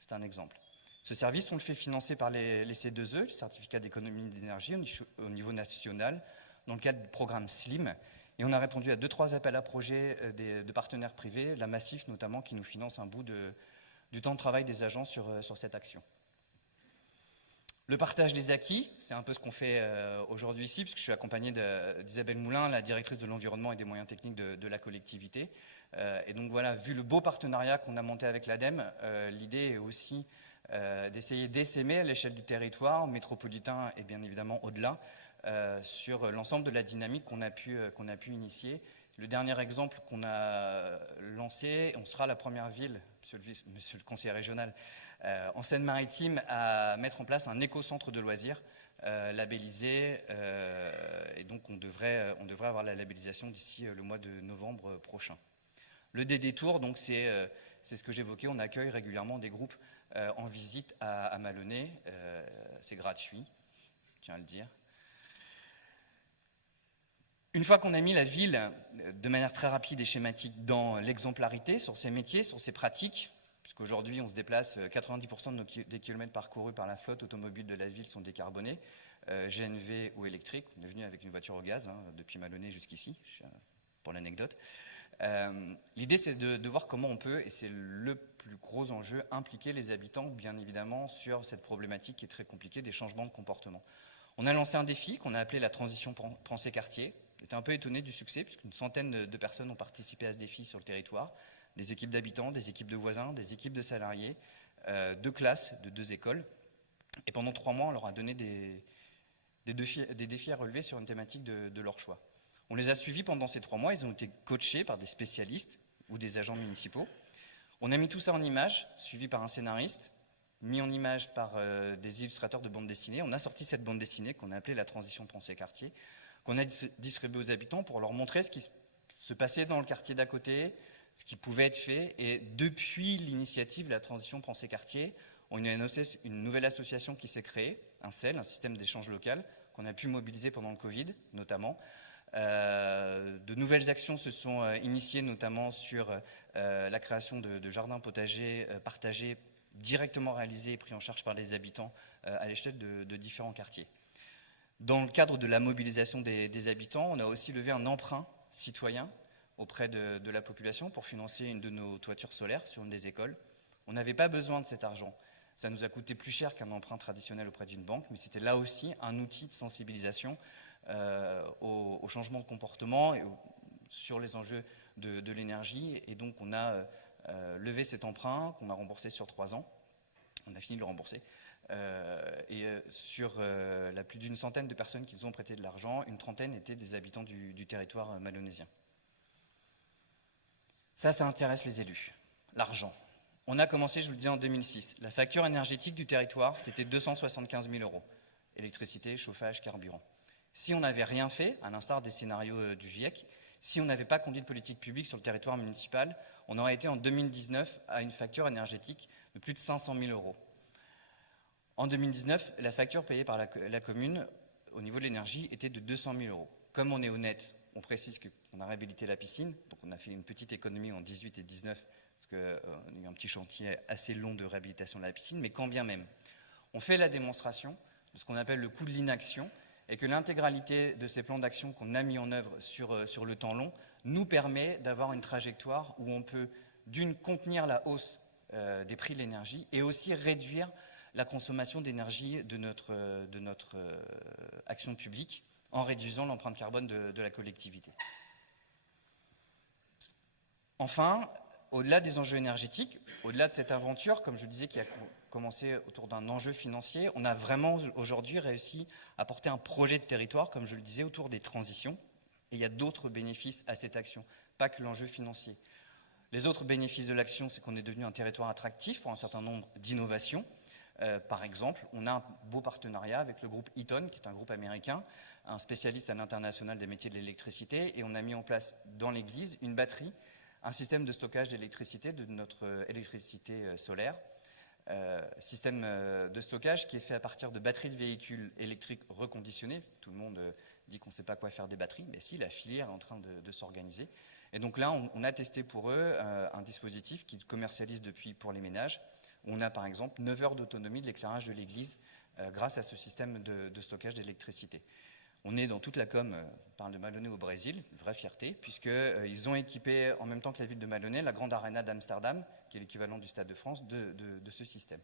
C'est un exemple. Ce service, on le fait financer par les C2E, les certificats d'économie d'énergie, au niveau national, dans le cadre du programme SLIM. Et on a répondu à 2-3 appels à projets de partenaires privés, la Massif notamment, qui nous finance un bout du temps de travail des agents sur cette action. Le partage des acquis, c'est un peu ce qu'on fait aujourd'hui ici, puisque je suis accompagné d'Isabelle Moulin, la directrice de l'environnement et des moyens techniques de la collectivité. Et donc voilà, vu le beau partenariat qu'on a monté avec l'ADEME, l'idée est aussi d'essayer d'essaimer à l'échelle du territoire métropolitain et bien évidemment au-delà, sur l'ensemble de la dynamique qu'on a pu initier. Le dernier exemple qu'on a lancé, on sera la première ville, monsieur le conseiller régional, en Seine-Maritime, à mettre en place un éco-centre de loisirs labellisé, et donc on devrait avoir la labellisation d'ici le mois de novembre prochain. Le Détour, donc c'est ce que j'évoquais, on accueille régulièrement des groupes en visite à Malonnet, c'est gratuit, je tiens à le dire. Une fois qu'on a mis la ville de manière très rapide et schématique dans l'exemplarité sur ses métiers, sur ses pratiques, puisqu'aujourd'hui on se déplace, 90% des kilomètres parcourus par la flotte automobile de la ville sont décarbonés, GNV ou électrique. On est venu avec une voiture au gaz depuis Malonnet jusqu'ici, pour l'anecdote. L'idée c'est de voir comment on peut, et c'est le plus gros enjeu, impliquer les habitants bien évidemment sur cette problématique qui est très compliquée des changements de comportement. On a lancé un défi qu'on a appelé la transition Pensée Quartier. J'étais un peu étonné du succès, puisqu'une centaine de personnes ont participé à ce défi sur le territoire, des équipes d'habitants, des équipes de voisins, des équipes de salariés, 2 classes de 2 écoles. Et pendant 3 mois, on leur a donné des défis à relever sur une thématique de leur choix. On les a suivis pendant ces 3 mois, ils ont été coachés par des spécialistes ou des agents municipaux. On a mis tout ça en images, suivi par un scénariste, mis en image par des illustrateurs de bande dessinée. On a sorti cette bande dessinée qu'on a appelée la transition pensée-quartier, qu'on a distribuée aux habitants pour leur montrer ce qui se passait dans le quartier d'à côté, ce qui pouvait être fait. Et depuis l'initiative de la transition pensée-quartier, on a une nouvelle association qui s'est créée, un CEL, un système d'échange local, qu'on a pu mobiliser pendant le Covid notamment. De nouvelles actions se sont initiées, notamment sur la création de jardins potagers partagés, directement réalisés et pris en charge par les habitants à l'échelle de différents quartiers. Dans le cadre de la mobilisation des habitants, on a aussi levé un emprunt citoyen auprès de la population pour financer une de nos toitures solaires sur une des écoles. On n'avait pas besoin de cet argent. Ça nous a coûté plus cher qu'un emprunt traditionnel auprès d'une banque, mais c'était là aussi un outil de sensibilisation au changement de comportement et sur les enjeux de l'énergie. Et donc on a levé cet emprunt qu'on a remboursé sur 3 ans. On a fini de le rembourser. Sur la plus d'une centaine de personnes qui nous ont prêté de l'argent, une trentaine étaient des habitants du territoire malonésien. Ça intéresse les élus. L'argent. On a commencé, je vous le disais, en 2006. La facture énergétique du territoire, c'était 275 000 €. Électricité, chauffage, carburant. Si on n'avait rien fait, à l'instar des scénarios du GIEC, si on n'avait pas conduit de politique publique sur le territoire municipal, on aurait été en 2019 à une facture énergétique de plus de 500 000 €. En 2019, la facture payée par la commune au niveau de l'énergie était de 200 000 €. Comme on est honnête, on précise qu'on a réhabilité la piscine, donc on a fait une petite économie en 18 et 19, parce qu'il y a eu un petit chantier assez long de réhabilitation de la piscine, mais quand bien même. On fait la démonstration de ce qu'on appelle le coût de l'inaction, et que l'intégralité de ces plans d'action qu'on a mis en œuvre sur le temps long nous permet d'avoir une trajectoire où on peut, d'une, contenir la hausse des prix de l'énergie et aussi réduire la consommation d'énergie de notre action publique en réduisant l'empreinte carbone de la collectivité. Enfin, au-delà des enjeux énergétiques, au-delà de cette aventure, comme je le disais, qui a commencé autour d'un enjeu financier, on a vraiment aujourd'hui réussi à porter un projet de territoire, comme je le disais, autour des transitions. Et il y a d'autres bénéfices à cette action, pas que l'enjeu financier. Les autres bénéfices de l'action, c'est qu'on est devenu un territoire attractif pour un certain nombre d'innovations. Par exemple, on a un beau partenariat avec le groupe Eaton, qui est un groupe américain, un spécialiste à l'international des métiers de l'électricité, et on a mis en place dans l'église une batterie, un système de stockage d'électricité, de notre électricité solaire, système de stockage qui est fait à partir de batteries de véhicules électriques reconditionnées. Tout le monde dit qu'on ne sait pas quoi faire des batteries, mais si, la filière est en train de s'organiser. Et donc là, on a testé pour eux un dispositif qui commercialise depuis pour les ménages. On a par exemple 9 heures d'autonomie de l'éclairage de l'église grâce à ce système de stockage d'électricité. On est dans toute la com, on parle de Maloney au Brésil, une vraie fierté, puisqu'ils ont équipé en même temps que la ville de Maloney la grande arena d'Amsterdam, qui est l'équivalent du Stade de France, de ce système.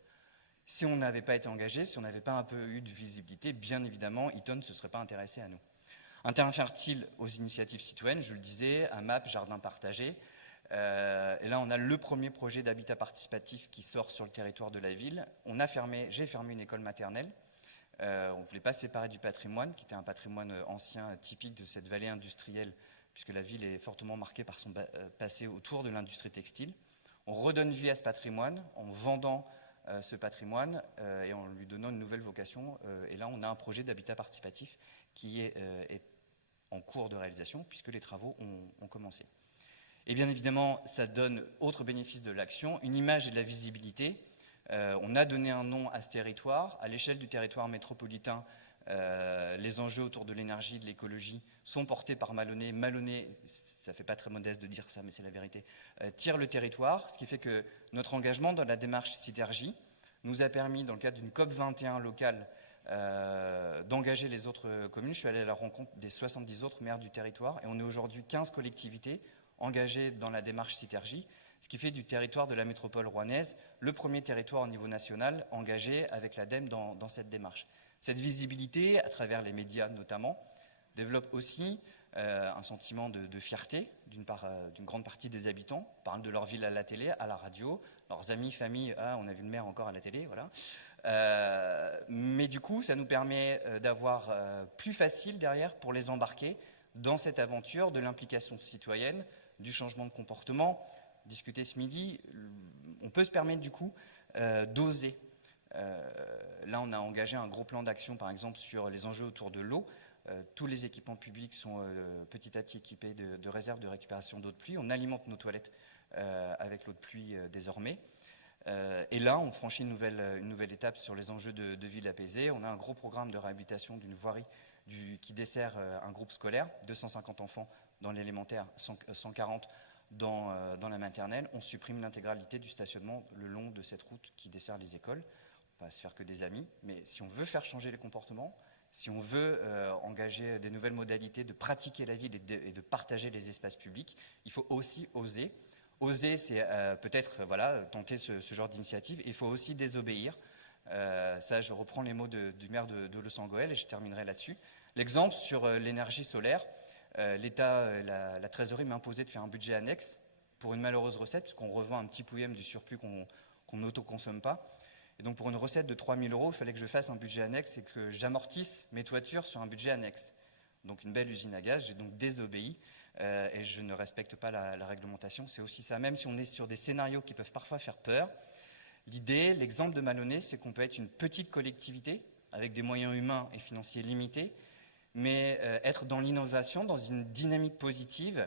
Si on n'avait pas été engagé, si on n'avait pas un peu eu de visibilité, bien évidemment, Eaton ne se serait pas intéressé à nous. Un terrain fertile aux initiatives citoyennes, je le disais, un MAP, jardin partagé. Et là, on a le premier projet d'habitat participatif qui sort sur le territoire de la ville. J'ai fermé une école maternelle. On ne voulait pas se séparer du patrimoine, qui était un patrimoine ancien, typique de cette vallée industrielle, puisque la ville est fortement marquée par son passé autour de l'industrie textile. On redonne vie à ce patrimoine en vendant ce patrimoine et en lui donnant une nouvelle vocation. Et là, on a un projet d'habitat participatif qui est en cours de réalisation, puisque les travaux ont commencé. Et bien évidemment, ça donne autre bénéfice de l'action, une image et de la visibilité. On a donné un nom à ce territoire. À l'échelle du territoire métropolitain, les enjeux autour de l'énergie, de l'écologie sont portés par Maloney. Maloney, ça ne fait pas très modeste de dire ça, mais c'est la vérité, tire le territoire, ce qui fait que notre engagement dans la démarche Synergie nous a permis, dans le cadre d'une COP21 locale, d'engager les autres communes. Je suis allé à la rencontre des 70 autres maires du territoire et on est aujourd'hui 15 collectivités engagées dans la démarche Synergie, ce qui fait du territoire de la métropole rouennaise le premier territoire au niveau national engagé avec l'ADEME dans cette démarche. Cette visibilité, à travers les médias notamment, développe aussi un sentiment de fierté d'une grande partie des habitants. On parle de leur ville à la télé, à la radio, leurs amis, famille, ah, on a vu le maire encore à la télé, voilà. Mais du coup, ça nous permet d'avoir plus facile derrière pour les embarquer dans cette aventure de l'implication citoyenne, du changement de comportement. Discuter ce midi, on peut se permettre du coup d'oser. Là, on a engagé un gros plan d'action, par exemple, sur les enjeux autour de l'eau. Tous les équipements publics sont petit à petit équipés de réserves de récupération d'eau de pluie. On alimente nos toilettes avec l'eau de pluie désormais. Et là, on franchit une nouvelle étape sur les enjeux de ville apaisée. On a un gros programme de réhabilitation d'une voirie qui dessert un groupe scolaire, 250 enfants dans l'élémentaire, 140 dans la maternelle. On supprime l'intégralité du stationnement le long de cette route qui dessert les écoles. On va se faire que des amis, mais si on veut faire changer les comportements, si on veut engager des nouvelles modalités de pratiquer la ville et de partager les espaces publics, il faut aussi oser. Oser, c'est peut-être tenter ce genre d'initiative. Il faut aussi désobéir. Ça, je reprends les mots du maire de Los-Angeles et je terminerai là-dessus. L'exemple sur l'énergie solaire, l'État, la trésorerie m'a imposé de faire un budget annexe pour une malheureuse recette, puisqu'on revend un petit pouillème du surplus qu'on n'autoconsomme pas. Et donc pour une recette de 3 000 €, il fallait que je fasse un budget annexe et que j'amortisse mes toitures sur un budget annexe. Donc une belle usine à gaz, j'ai donc désobéi et je ne respecte pas la réglementation. C'est aussi ça, même si on est sur des scénarios qui peuvent parfois faire peur. L'idée, l'exemple de Malonnet, c'est qu'on peut être une petite collectivité avec des moyens humains et financiers limités, mais être dans l'innovation, dans une dynamique positive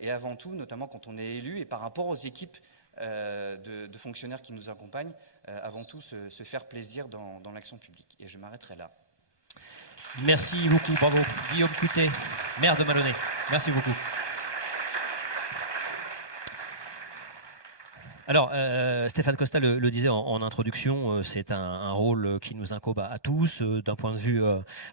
et avant tout, notamment quand on est élu et par rapport aux équipes de fonctionnaires qui nous accompagnent, avant tout se faire plaisir dans l'action publique. Et je m'arrêterai là. Merci beaucoup, bravo. Guillaume Coutet, maire de Malonnet. Merci beaucoup. Alors, Stéphane Costa le disait en introduction, c'est un rôle qui nous incombe à tous, d'un point de vue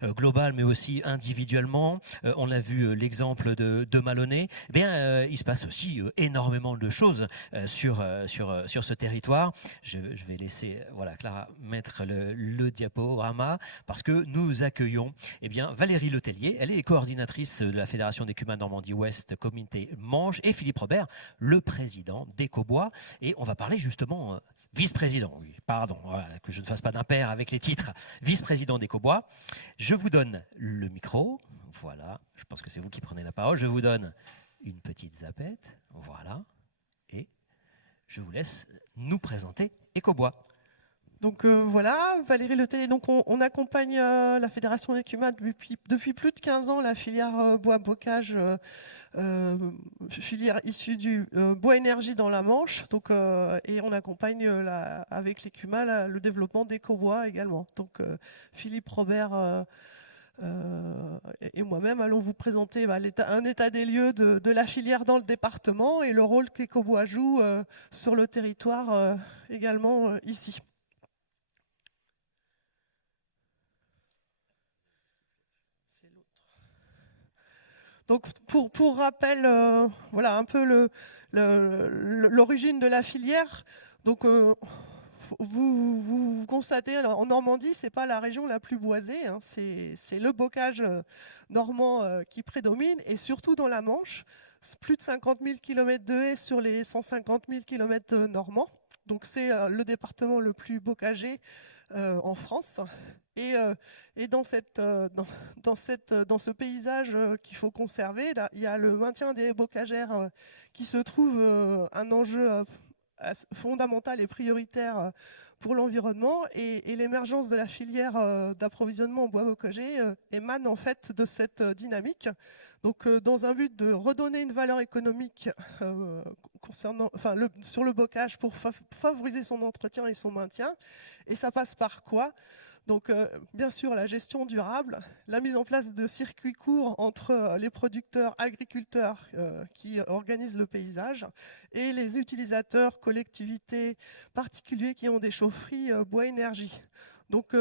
global, mais aussi individuellement. On a vu l'exemple de Malonnet. Eh bien, il se passe aussi énormément de choses sur ce territoire. Je vais laisser Clara mettre le diaporama, parce que nous accueillons Valérie Letellier. Elle est coordinatrice de la Fédération des Cumas Normandie-Ouest, Comité Manche, et Philippe Robert, le président d'Ecobois. Et on va parler justement vice-président, que je ne fasse pas d'impair avec les titres, vice-président d'Ecobois. Je vous donne le micro, voilà, je pense que c'est vous qui prenez la parole. Je vous donne une petite zapette, voilà, et je vous laisse nous présenter Ecobois. Donc voilà, Valérie Letellier, donc on accompagne la Fédération des Cumas depuis plus de 15 ans, la filière bois-bocage, filière issue du bois énergie dans la Manche, donc, et on accompagne avec les Cumas le développement d'Ecobois également. Donc Philippe Robert et moi-même allons vous présenter un état des lieux de la filière dans le département et le rôle qu'Ecobois joue sur le territoire également ici. Donc pour rappel, voilà un peu l'origine de la filière. Donc vous constatez, alors, en Normandie, c'est pas la région la plus boisée, hein, c'est le bocage normand qui prédomine, et surtout dans la Manche, plus de 50 000 km de haies sur les 150 000 km normands. Donc c'est le département le plus bocager en France. Et dans ce paysage qu'il faut conserver, là, il y a le maintien des bocagères qui se trouve un enjeu fondamental et prioritaire pour l'environnement, et l'émergence de la filière d'approvisionnement en bois bocager émane en fait de cette dynamique. Donc dans un but de redonner une valeur économique sur le bocage pour favoriser son entretien et son maintien. Et ça passe par quoi ? Donc bien sûr la gestion durable, la mise en place de circuits courts entre les producteurs, agriculteurs qui organisent le paysage et les utilisateurs, collectivités, particuliers qui ont des chaufferies bois énergie. Donc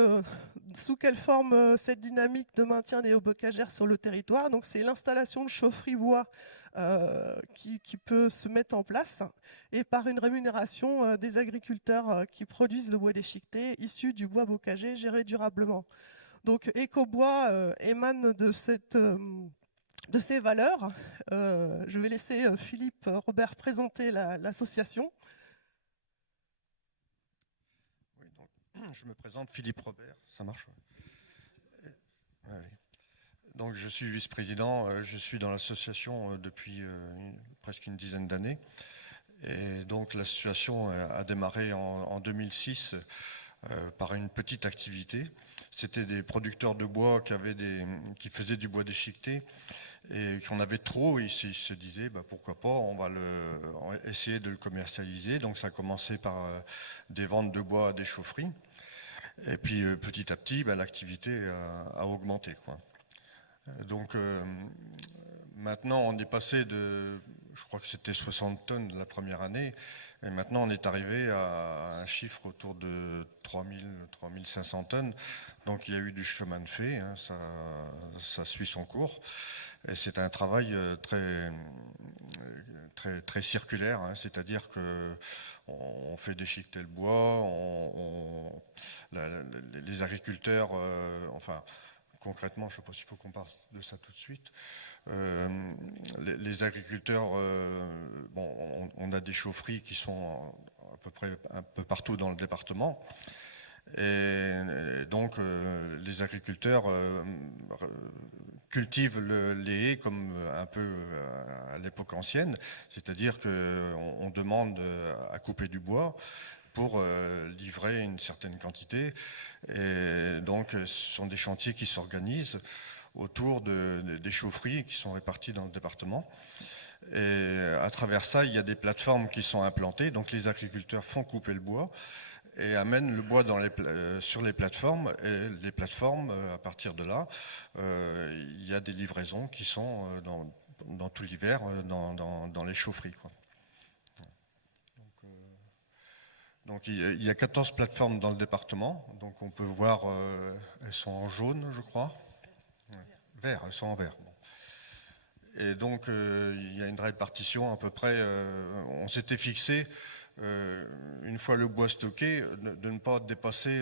sous quelle forme cette dynamique de maintien des haies bocagères sur le territoire? Donc c'est l'installation de chaufferies bois qui peut se mettre en place, et par une rémunération des agriculteurs qui produisent le bois déchiqueté issu du bois bocager géré durablement. Donc Ecobois émane de cette ces valeurs. Je vais laisser Philippe Robert présenter l'association. Oui, donc, je me présente, Philippe Robert, ça marche? Oui. Donc je suis vice-président, je suis dans l'association depuis presque une dizaine d'années. Et donc l'association a démarré en 2006 par une petite activité. C'était des producteurs de bois qui faisaient du bois déchiqueté et qu'on avait trop. Et ils se disaient pourquoi pas, on va essayer de le commercialiser. Donc ça a commencé par des ventes de bois à des chaufferies. Et puis petit à petit, l'activité a augmenté, quoi. Donc maintenant on est passé je crois que c'était 60 tonnes la première année, et maintenant on est arrivé à un chiffre autour de 3500 tonnes. Donc il y a eu du chemin de fait, hein, ça suit son cours. Et c'est un travail très circulaire, hein, c'est-à-dire que on fait déchiqueter le bois, les agriculteurs, concrètement, je ne sais pas s'il faut qu'on parle de ça tout de suite. Les agriculteurs, on a des chaufferies qui sont à peu près un peu partout dans le département. Et donc, les agriculteurs cultivent les haies comme un peu à l'époque ancienne, c'est-à-dire qu'on demande à couper du bois pour livrer une certaine quantité. Et donc, ce sont des chantiers qui s'organisent autour des chaufferies qui sont réparties dans le département. Et à travers ça, il y a des plateformes qui sont implantées. Donc, les agriculteurs font couper le bois et amènent le bois sur les plateformes. Et les plateformes, à partir de là, il y a des livraisons qui sont dans tout l'hiver dans les chaufferies, quoi. Donc il y a 14 plateformes dans le département, donc on peut voir, elles sont en jaune, je crois. Vert, elles sont en vert. Bon. Et donc il y a une répartition à peu près, on s'était fixé, une fois le bois stocké, de ne pas dépasser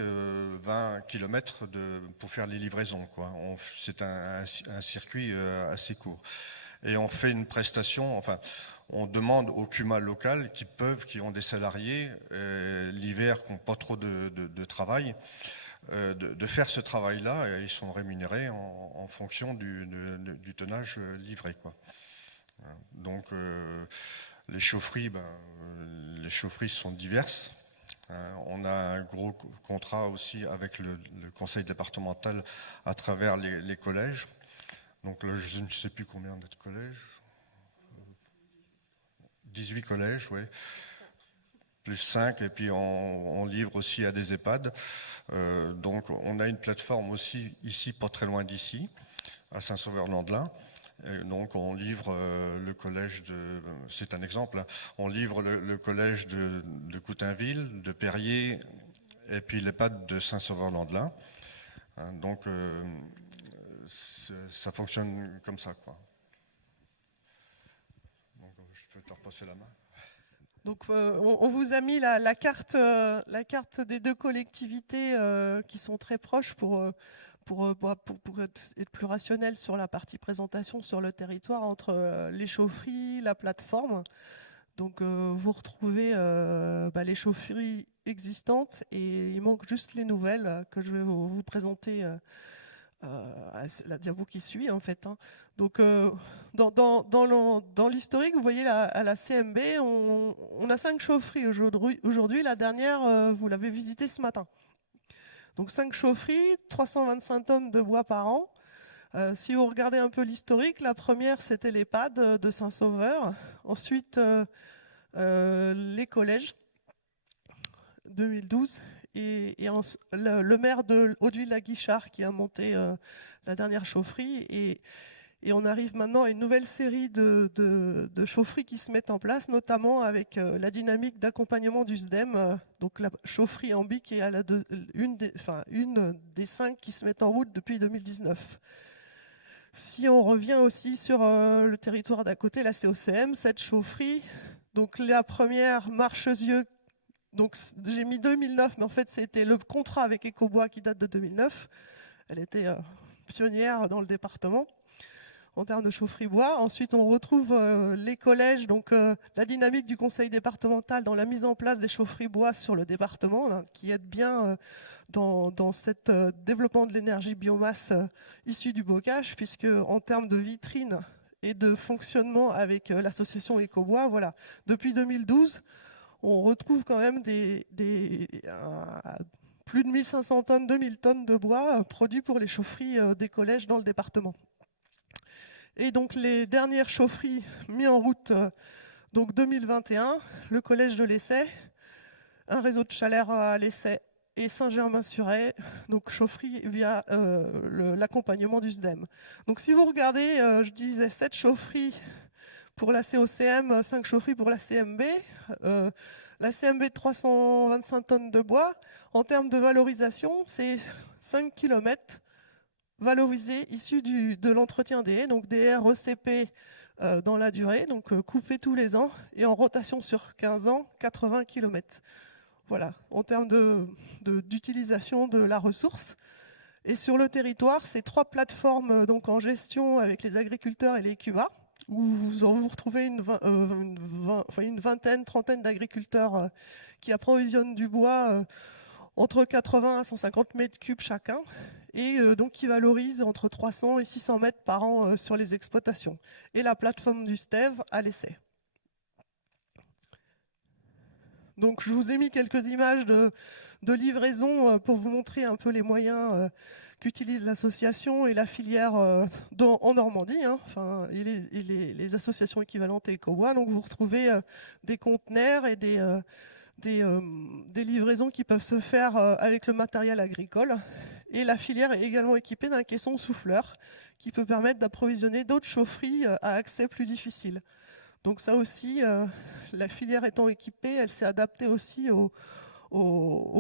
20 km pour faire les livraisons, quoi. C'est un circuit assez court. Et on fait une prestation, on demande aux CUMA locales qui ont des salariés l'hiver, qui n'ont pas trop de travail, de faire ce travail-là, et ils sont rémunérés en fonction du tonnage livré, quoi. Donc les chaufferies sont diverses. On a un gros contrat aussi avec le conseil départemental à travers les collèges. Donc là, je ne sais plus combien de collèges. 18 collèges, oui. Plus 5, et puis on livre aussi à des EHPAD. Donc on a une plateforme aussi ici, pas très loin d'ici, à Saint-Sauveur-Landelin. Donc on livre le collège c'est un exemple, hein, on livre le collège de Coutainville, de Perrier, et puis l'EHPAD de Saint-Sauveur-Landelin. Donc ça fonctionne comme ça, quoi. Donc je peux te repasser la main. Donc on vous a mis la carte des deux collectivités qui sont très proches pour être plus rationnel sur la partie présentation sur le territoire, entre les chaufferies, la plateforme. Donc vous retrouvez les chaufferies existantes, et il manque juste les nouvelles que je vais vous présenter à la diapo qui suit, en fait, hein. Donc dans l'historique, vous voyez à la CMB, on a 5 chaufferies aujourd'hui. La dernière, vous l'avez visitée ce matin. Donc 5 chaufferies, 325 tonnes de bois par an. Si vous regardez un peu l'historique, la première c'était l'EHPAD de Saint-Sauveur. Ensuite les collèges, 2012. Et le maire de Hauteville-la-Guichard qui a monté la dernière chaufferie. Et on arrive maintenant à une nouvelle série de chaufferies qui se mettent en place, notamment avec la dynamique d'accompagnement du SDEM. Donc la chaufferie en Bic est une des 5 qui se mettent en route depuis 2019. Si on revient aussi sur le territoire d'à côté, la COCM, cette chaufferie, donc la première, Marchesieux, donc j'ai mis 2009, mais en fait c'était le contrat avec Ecobois qui date de 2009. Elle était pionnière dans le département. en termes de chaufferie bois. Ensuite, on retrouve les collèges, donc la dynamique du conseil départemental dans la mise en place des chaufferies bois sur le département, là, qui aide bien dans cet développement de l'énergie biomasse issue du bocage, puisque en termes de vitrine et de fonctionnement avec l'association Ecobois, voilà, depuis 2012, on retrouve quand même plus de 1500 tonnes, 2000 tonnes de bois produits pour les chaufferies des collèges dans le département. Et donc les dernières chaufferies mises en route, donc 2021, le collège de l'Essai, un réseau de chaleur à l'Essai et Saint-Germain-sur-Aie, donc chaufferie via l'accompagnement du SDEM. Donc si vous regardez, je disais 7 chaufferies pour la COCM, 5 chaufferies pour la CMB. La CMB de 325 tonnes de bois, en termes de valorisation, c'est 5 km valorisés issus de l'entretien des haies, donc des haies RECP dans la durée, donc coupées tous les ans, et en rotation sur 15 ans, 80 km. Voilà, en termes d'utilisation de la ressource. Et sur le territoire, c'est 3 plateformes donc en gestion avec les agriculteurs et les CUBA, où vous retrouvez une vingtaine, trentaine d'agriculteurs qui approvisionnent du bois entre 80 à 150 mètres cubes chacun, et donc qui valorisent entre 300 et 600 mètres par an sur les exploitations. Et la plateforme du STEV à l'essai. Donc je vous ai mis quelques images de livraison pour vous montrer un peu les moyens qu'utilise l'association et la filière en Normandie, hein, et les associations équivalentes Ecobois. Donc vous retrouvez des conteneurs et des livraisons qui peuvent se faire avec le matériel agricole. Et la filière est également équipée d'un caisson souffleur qui peut permettre d'approvisionner d'autres chaufferies à accès plus difficile. Donc ça aussi, la filière étant équipée, elle s'est adaptée aussi au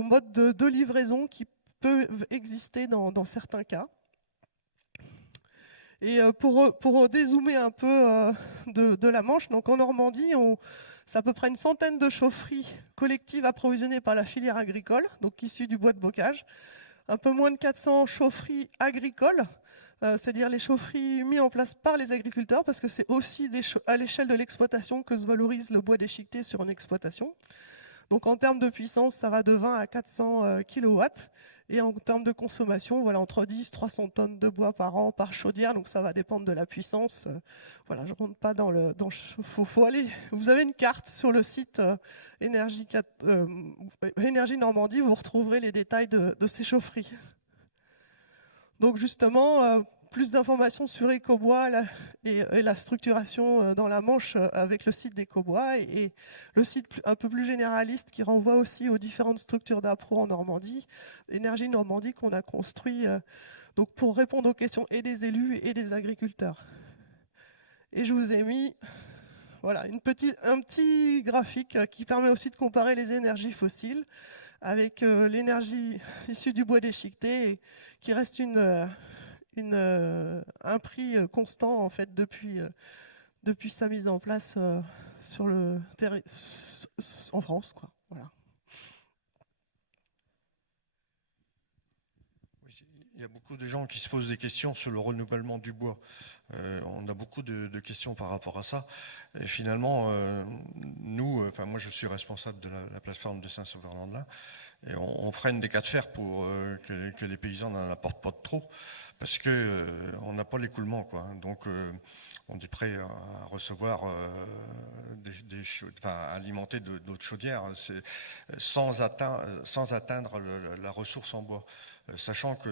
mode de livraison qui peut exister dans certains cas. Et pour dézoomer un peu de la Manche, donc en Normandie, c'est à peu près une centaine de chaufferies collectives approvisionnées par la filière agricole, donc issues du bois de bocage. Un peu moins de 400 chaufferies agricoles, c'est-à-dire les chaufferies mises en place par les agriculteurs, parce que c'est aussi à l'échelle de l'exploitation que se valorise le bois déchiqueté sur une exploitation. Donc en termes de puissance, ça va de 20 à 400 kW. Et en termes de consommation, voilà, entre 10 et 300 tonnes de bois par an, par chaudière. Donc ça va dépendre de la puissance. Voilà, je ne rentre pas dans le... faut aller. Vous avez une carte sur le site Énergie Normandie. Vous retrouverez les détails de ces chaufferies. Donc justement, plus d'informations sur Ecobois et la structuration dans la Manche avec le site d'Ecobois et le site un peu plus généraliste qui renvoie aussi aux différentes structures d'appro en Normandie, Énergie Normandie qu'on a construit donc pour répondre aux questions et des élus et des agriculteurs. Et je vous ai mis voilà, un petit graphique qui permet aussi de comparer les énergies fossiles avec l'énergie issue du bois déchiqueté qui reste un prix constant en fait depuis sa mise en place en France, quoi. Voilà. Il y a beaucoup de gens qui se posent des questions sur le renouvellement du bois. On a beaucoup de questions par rapport à ça. Et finalement, moi je suis responsable de la plateforme de Saint-Sauveur-Landelin. Et on freine des cas de fer pour que les paysans n'en apportent pas de trop, parce qu'on n'a pas l'écoulement, quoi. Donc on est prêt à recevoir, à alimenter d'autres chaudières sans atteindre la ressource en bois. Sachant que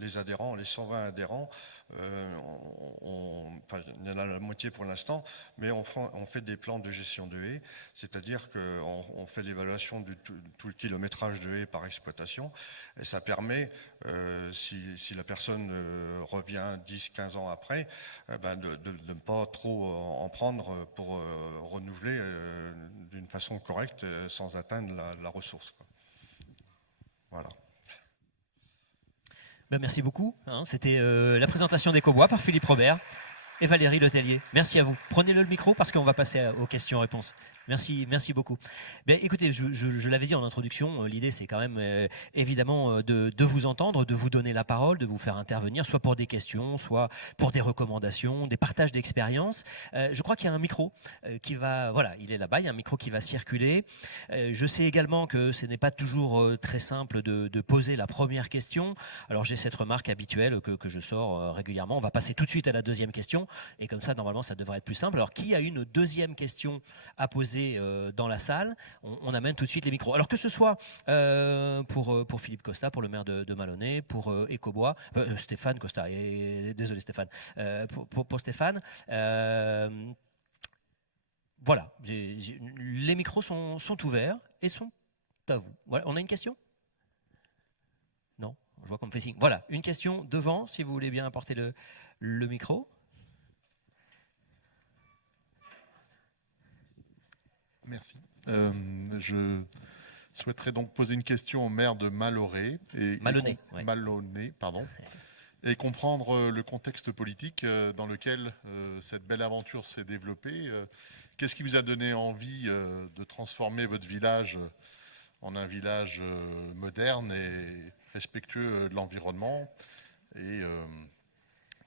les adhérents, les 120 adhérents, il y en a la moitié pour l'instant, mais on fait des plans de gestion de haies, c'est-à-dire qu'on fait l'évaluation de tout le kilométrage de haies par exploitation, et ça permet, si la personne revient 10-15 ans après, de ne pas trop en prendre pour renouveler d'une façon correcte sans atteindre la ressource, quoi. Voilà. Merci beaucoup. C'était la présentation d'Ecobois par Philippe Robert et Valérie Letellier. Merci à vous. Prenez-le micro parce qu'on va passer aux questions-réponses. Merci beaucoup. Bien, écoutez, je l'avais dit en introduction, l'idée c'est quand même évidemment de vous entendre, de vous donner la parole, de vous faire intervenir, soit pour des questions, soit pour des recommandations, des partages d'expériences. Je crois qu'il y a un micro qui va, voilà, il est là-bas, il y a un micro qui va circuler. Je sais également que ce n'est pas toujours très simple de poser la première question. Alors j'ai cette remarque habituelle que je sors régulièrement. On va passer tout de suite à la deuxième question, et comme ça, normalement, ça devrait être plus simple. Alors, qui a une deuxième question à poser dans la salle? On amène tout de suite les micros. Alors que ce soit pour Philippe Costa, pour le maire de Malonnet, pour Ecobois, Stéphane Costa, désolé Stéphane, pour Stéphane, voilà, les micros sont ouverts et sont à vous. Voilà, on a une question? Non, je vois qu'on me fait signe. Voilà, une question devant, si vous voulez bien apporter le micro. Merci. Je souhaiterais donc poser une question au maire de Malonnet et comprendre le contexte politique dans lequel cette belle aventure s'est développée. Qu'est-ce qui vous a donné envie de transformer votre village en un village moderne et respectueux de l'environnement, et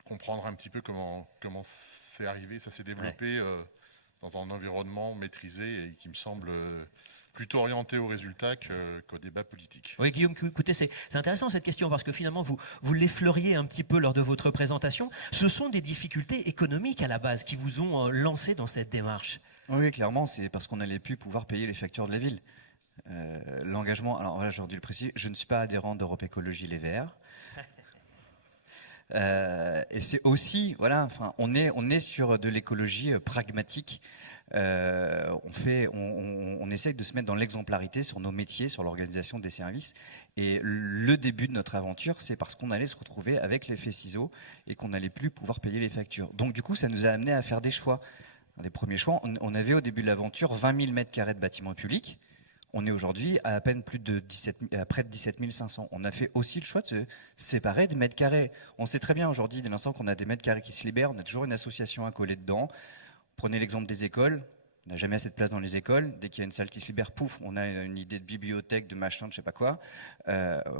comprendre un petit peu comment c'est arrivé, ça s'est développé dans un environnement maîtrisé et qui me semble plutôt orienté au résultat qu'au débat politique. Oui, Guillaume, écoutez, c'est intéressant cette question, parce que finalement, vous l'effleuriez un petit peu lors de votre présentation. Ce sont des difficultés économiques à la base qui vous ont lancé dans cette démarche. Oui, clairement, c'est parce qu'on n'allait plus pouvoir payer les factures de la ville. L'engagement, alors là, j'aurais dû le préciser, je ne suis pas adhérent d'Europe Écologie Les Verts. Et c'est aussi, voilà, enfin, on est sur de l'écologie pragmatique. On essaye de se mettre dans l'exemplarité sur nos métiers, sur l'organisation des services. Et le début de notre aventure, c'est parce qu'on allait se retrouver avec l'effet ciseau et qu'on n'allait plus pouvoir payer les factures. Donc du coup, ça nous a amené à faire des choix. Un des premiers choix, on avait au début de l'aventure 20 000 mètres carrés de bâtiments publics. On est aujourd'hui à peine près de 17 500. On a fait aussi le choix de se séparer des mètres carrés. On sait très bien aujourd'hui, dès l'instant qu'on a des mètres carrés qui se libèrent, on a toujours une association à coller dedans. Prenez l'exemple des écoles. On n'a jamais assez de place dans les écoles. Dès qu'il y a une salle qui se libère, pouf, on a une idée de bibliothèque, de machin, de je sais pas quoi.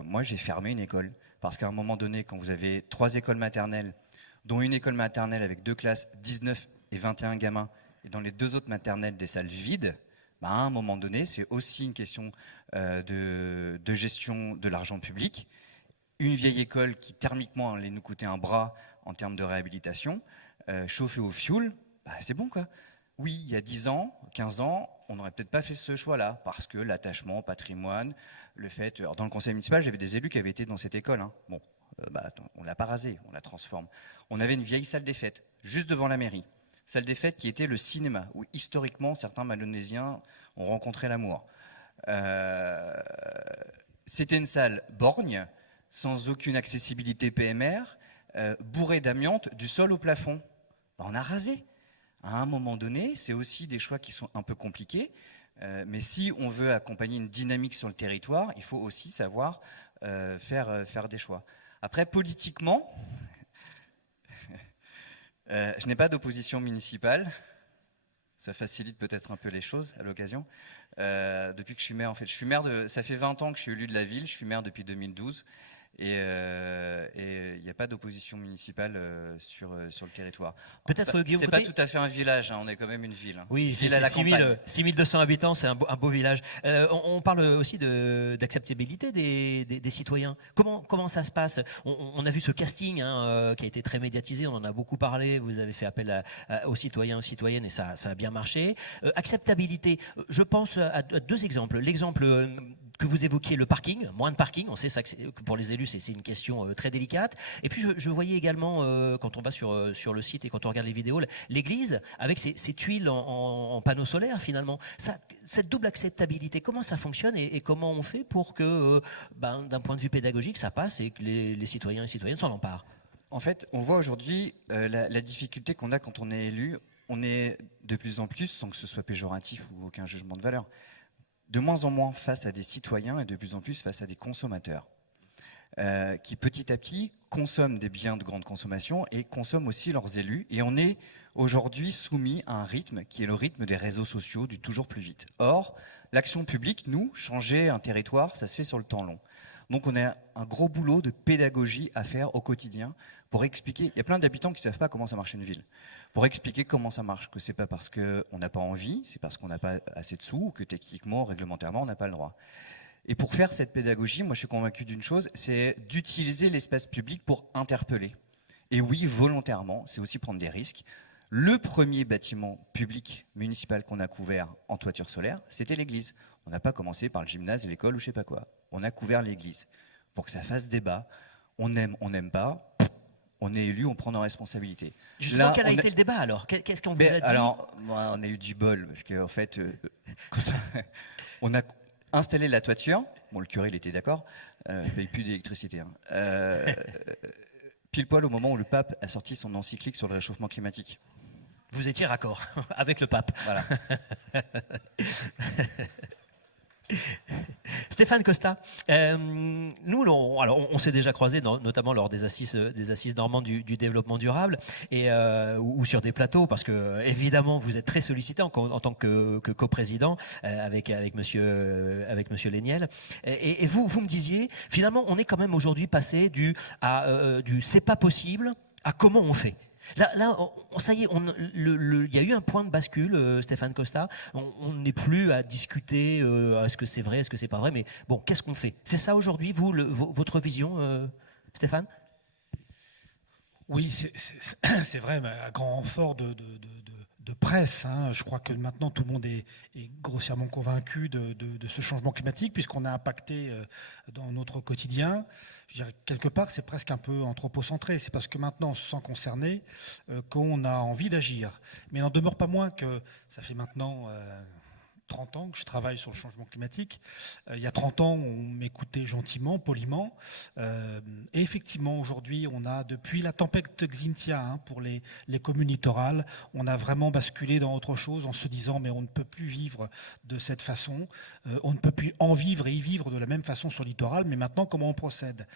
Moi, j'ai fermé une école. Parce qu'à un moment donné, quand vous avez 3 écoles maternelles, dont une école maternelle avec 2 classes, 19 et 21 gamins, et dans les 2 autres maternelles, des salles vides, à un moment donné, c'est aussi une question de gestion de l'argent public. Une vieille école qui, thermiquement, allait nous coûter un bras en termes de réhabilitation, chauffée au fioul, c'est bon, quoi. Oui, il y a 10 ans, 15 ans, on n'aurait peut-être pas fait ce choix-là, parce que l'attachement, patrimoine, le fait... Alors, dans le conseil municipal, j'avais des élus qui avaient été dans cette école. Hein. Bon, on ne l'a pas rasée, on la transforme. On avait une vieille salle des fêtes, juste devant la mairie. Salle des fêtes qui était le cinéma, où historiquement certains Malonésiens ont rencontré l'amour. C'était une salle borgne, sans aucune accessibilité PMR, bourrée d'amiante du sol au plafond. On a rasé. À un moment donné, c'est aussi des choix qui sont un peu compliqués, mais si on veut accompagner une dynamique sur le territoire, il faut aussi savoir faire des choix. Après, politiquement... je n'ai pas d'opposition municipale, ça facilite peut-être un peu les choses à l'occasion. Depuis que je suis maire, en fait, ça fait 20 ans que je suis élu de la ville, je suis maire depuis 2012, et il n'y a pas d'opposition municipale sur le territoire. Peut-être Guillaume, c'est pas tout à fait un village, hein, on est quand même une ville. Hein. Oui, c'est 6200 habitants, c'est un beau village. On parle aussi d'acceptabilité des citoyens. Comment ça se passe? On a vu ce casting qui a été très médiatisé, on en a beaucoup parlé, vous avez fait appel aux citoyens, aux citoyennes, et ça a bien marché. Acceptabilité, je pense à 2 exemples. L'exemple que vous évoquiez, le parking, moins de parking, on sait ça que pour les élus c'est une question très délicate. Et puis je voyais également, quand on va sur le site et quand on regarde les vidéos, l'église avec ces tuiles en panneaux solaires finalement. Cette double acceptabilité, comment ça fonctionne et comment on fait pour que, d'un point de vue pédagogique, ça passe et que les citoyens et citoyennes s'en emparent? En fait, on voit aujourd'hui la difficulté qu'on a quand on est élu. On est de plus en plus, sans que ce soit péjoratif ou aucun jugement de valeur, de moins en moins face à des citoyens et de plus en plus face à des consommateurs. qui petit à petit consomment des biens de grande consommation et consomment aussi leurs élus. Et on est aujourd'hui soumis à un rythme qui est le rythme des réseaux sociaux, du toujours plus vite. Or, l'action publique, nous, changer un territoire, ça se fait sur le temps long. Donc on a un gros boulot de pédagogie à faire au quotidien pour expliquer. Il y a plein d'habitants qui ne savent pas comment ça marche une ville. Pour expliquer comment ça marche, que ce n'est pas parce qu'on n'a pas envie, c'est parce qu'on n'a pas assez de sous, ou que techniquement, réglementairement, on n'a pas le droit. Et pour faire cette pédagogie, moi je suis convaincu d'une chose, c'est d'utiliser l'espace public pour interpeller. Et oui, volontairement, c'est aussi prendre des risques. Le premier bâtiment public municipal qu'on a couvert en toiture solaire, c'était l'église. On n'a pas commencé par le gymnase, l'école ou je sais pas quoi. On a couvert l'église pour que ça fasse débat. On n'aime pas. On est élu, on prend nos responsabilités. Justement, quel a été le débat alors? Qu'est-ce qu'on vous a dit? Alors, on a eu du bol parce qu'en fait, on a installé la toiture. Bon, le curé, il était d'accord. Il paye plus d'électricité. Pile poil au moment où le pape a sorti son encyclique sur le réchauffement climatique. Vous étiez raccord avec le pape. Voilà. Stéphane Costa, nous, on s'est déjà croisés, notamment lors des assises normandes du développement durable, ou sur des plateaux, parce que évidemment vous êtes très sollicité en tant que coprésident avec Monsieur Léniel. Et vous me disiez, finalement, on est quand même aujourd'hui passé du c'est pas possible à comment on fait. Là, ça y est, il y a eu un point de bascule, Stéphane Costa. On n'est plus à discuter est-ce que c'est vrai, est-ce que c'est pas vrai, mais bon, qu'est-ce qu'on fait? C'est ça aujourd'hui, votre vision, Stéphane? Oui, c'est vrai, mais à grand renfort de presse. Je crois que maintenant tout le monde est grossièrement convaincu de ce changement climatique, puisqu'on a impacté dans notre quotidien. Je dirais, quelque part, c'est presque un peu anthropocentré. C'est parce que maintenant on se sent concerné qu'on a envie d'agir. Mais il n'en demeure pas moins que ça fait maintenant 30 ans que je travaille sur le changement climatique. Il y a 30 ans, on m'écoutait gentiment, poliment. Et effectivement, aujourd'hui, on a, depuis la tempête Xynthia, pour les communes littorales, on a vraiment basculé dans autre chose en se disant mais on ne peut plus vivre de cette façon, on ne peut plus en vivre et y vivre de la même façon sur le littoral, mais maintenant, comment on procède?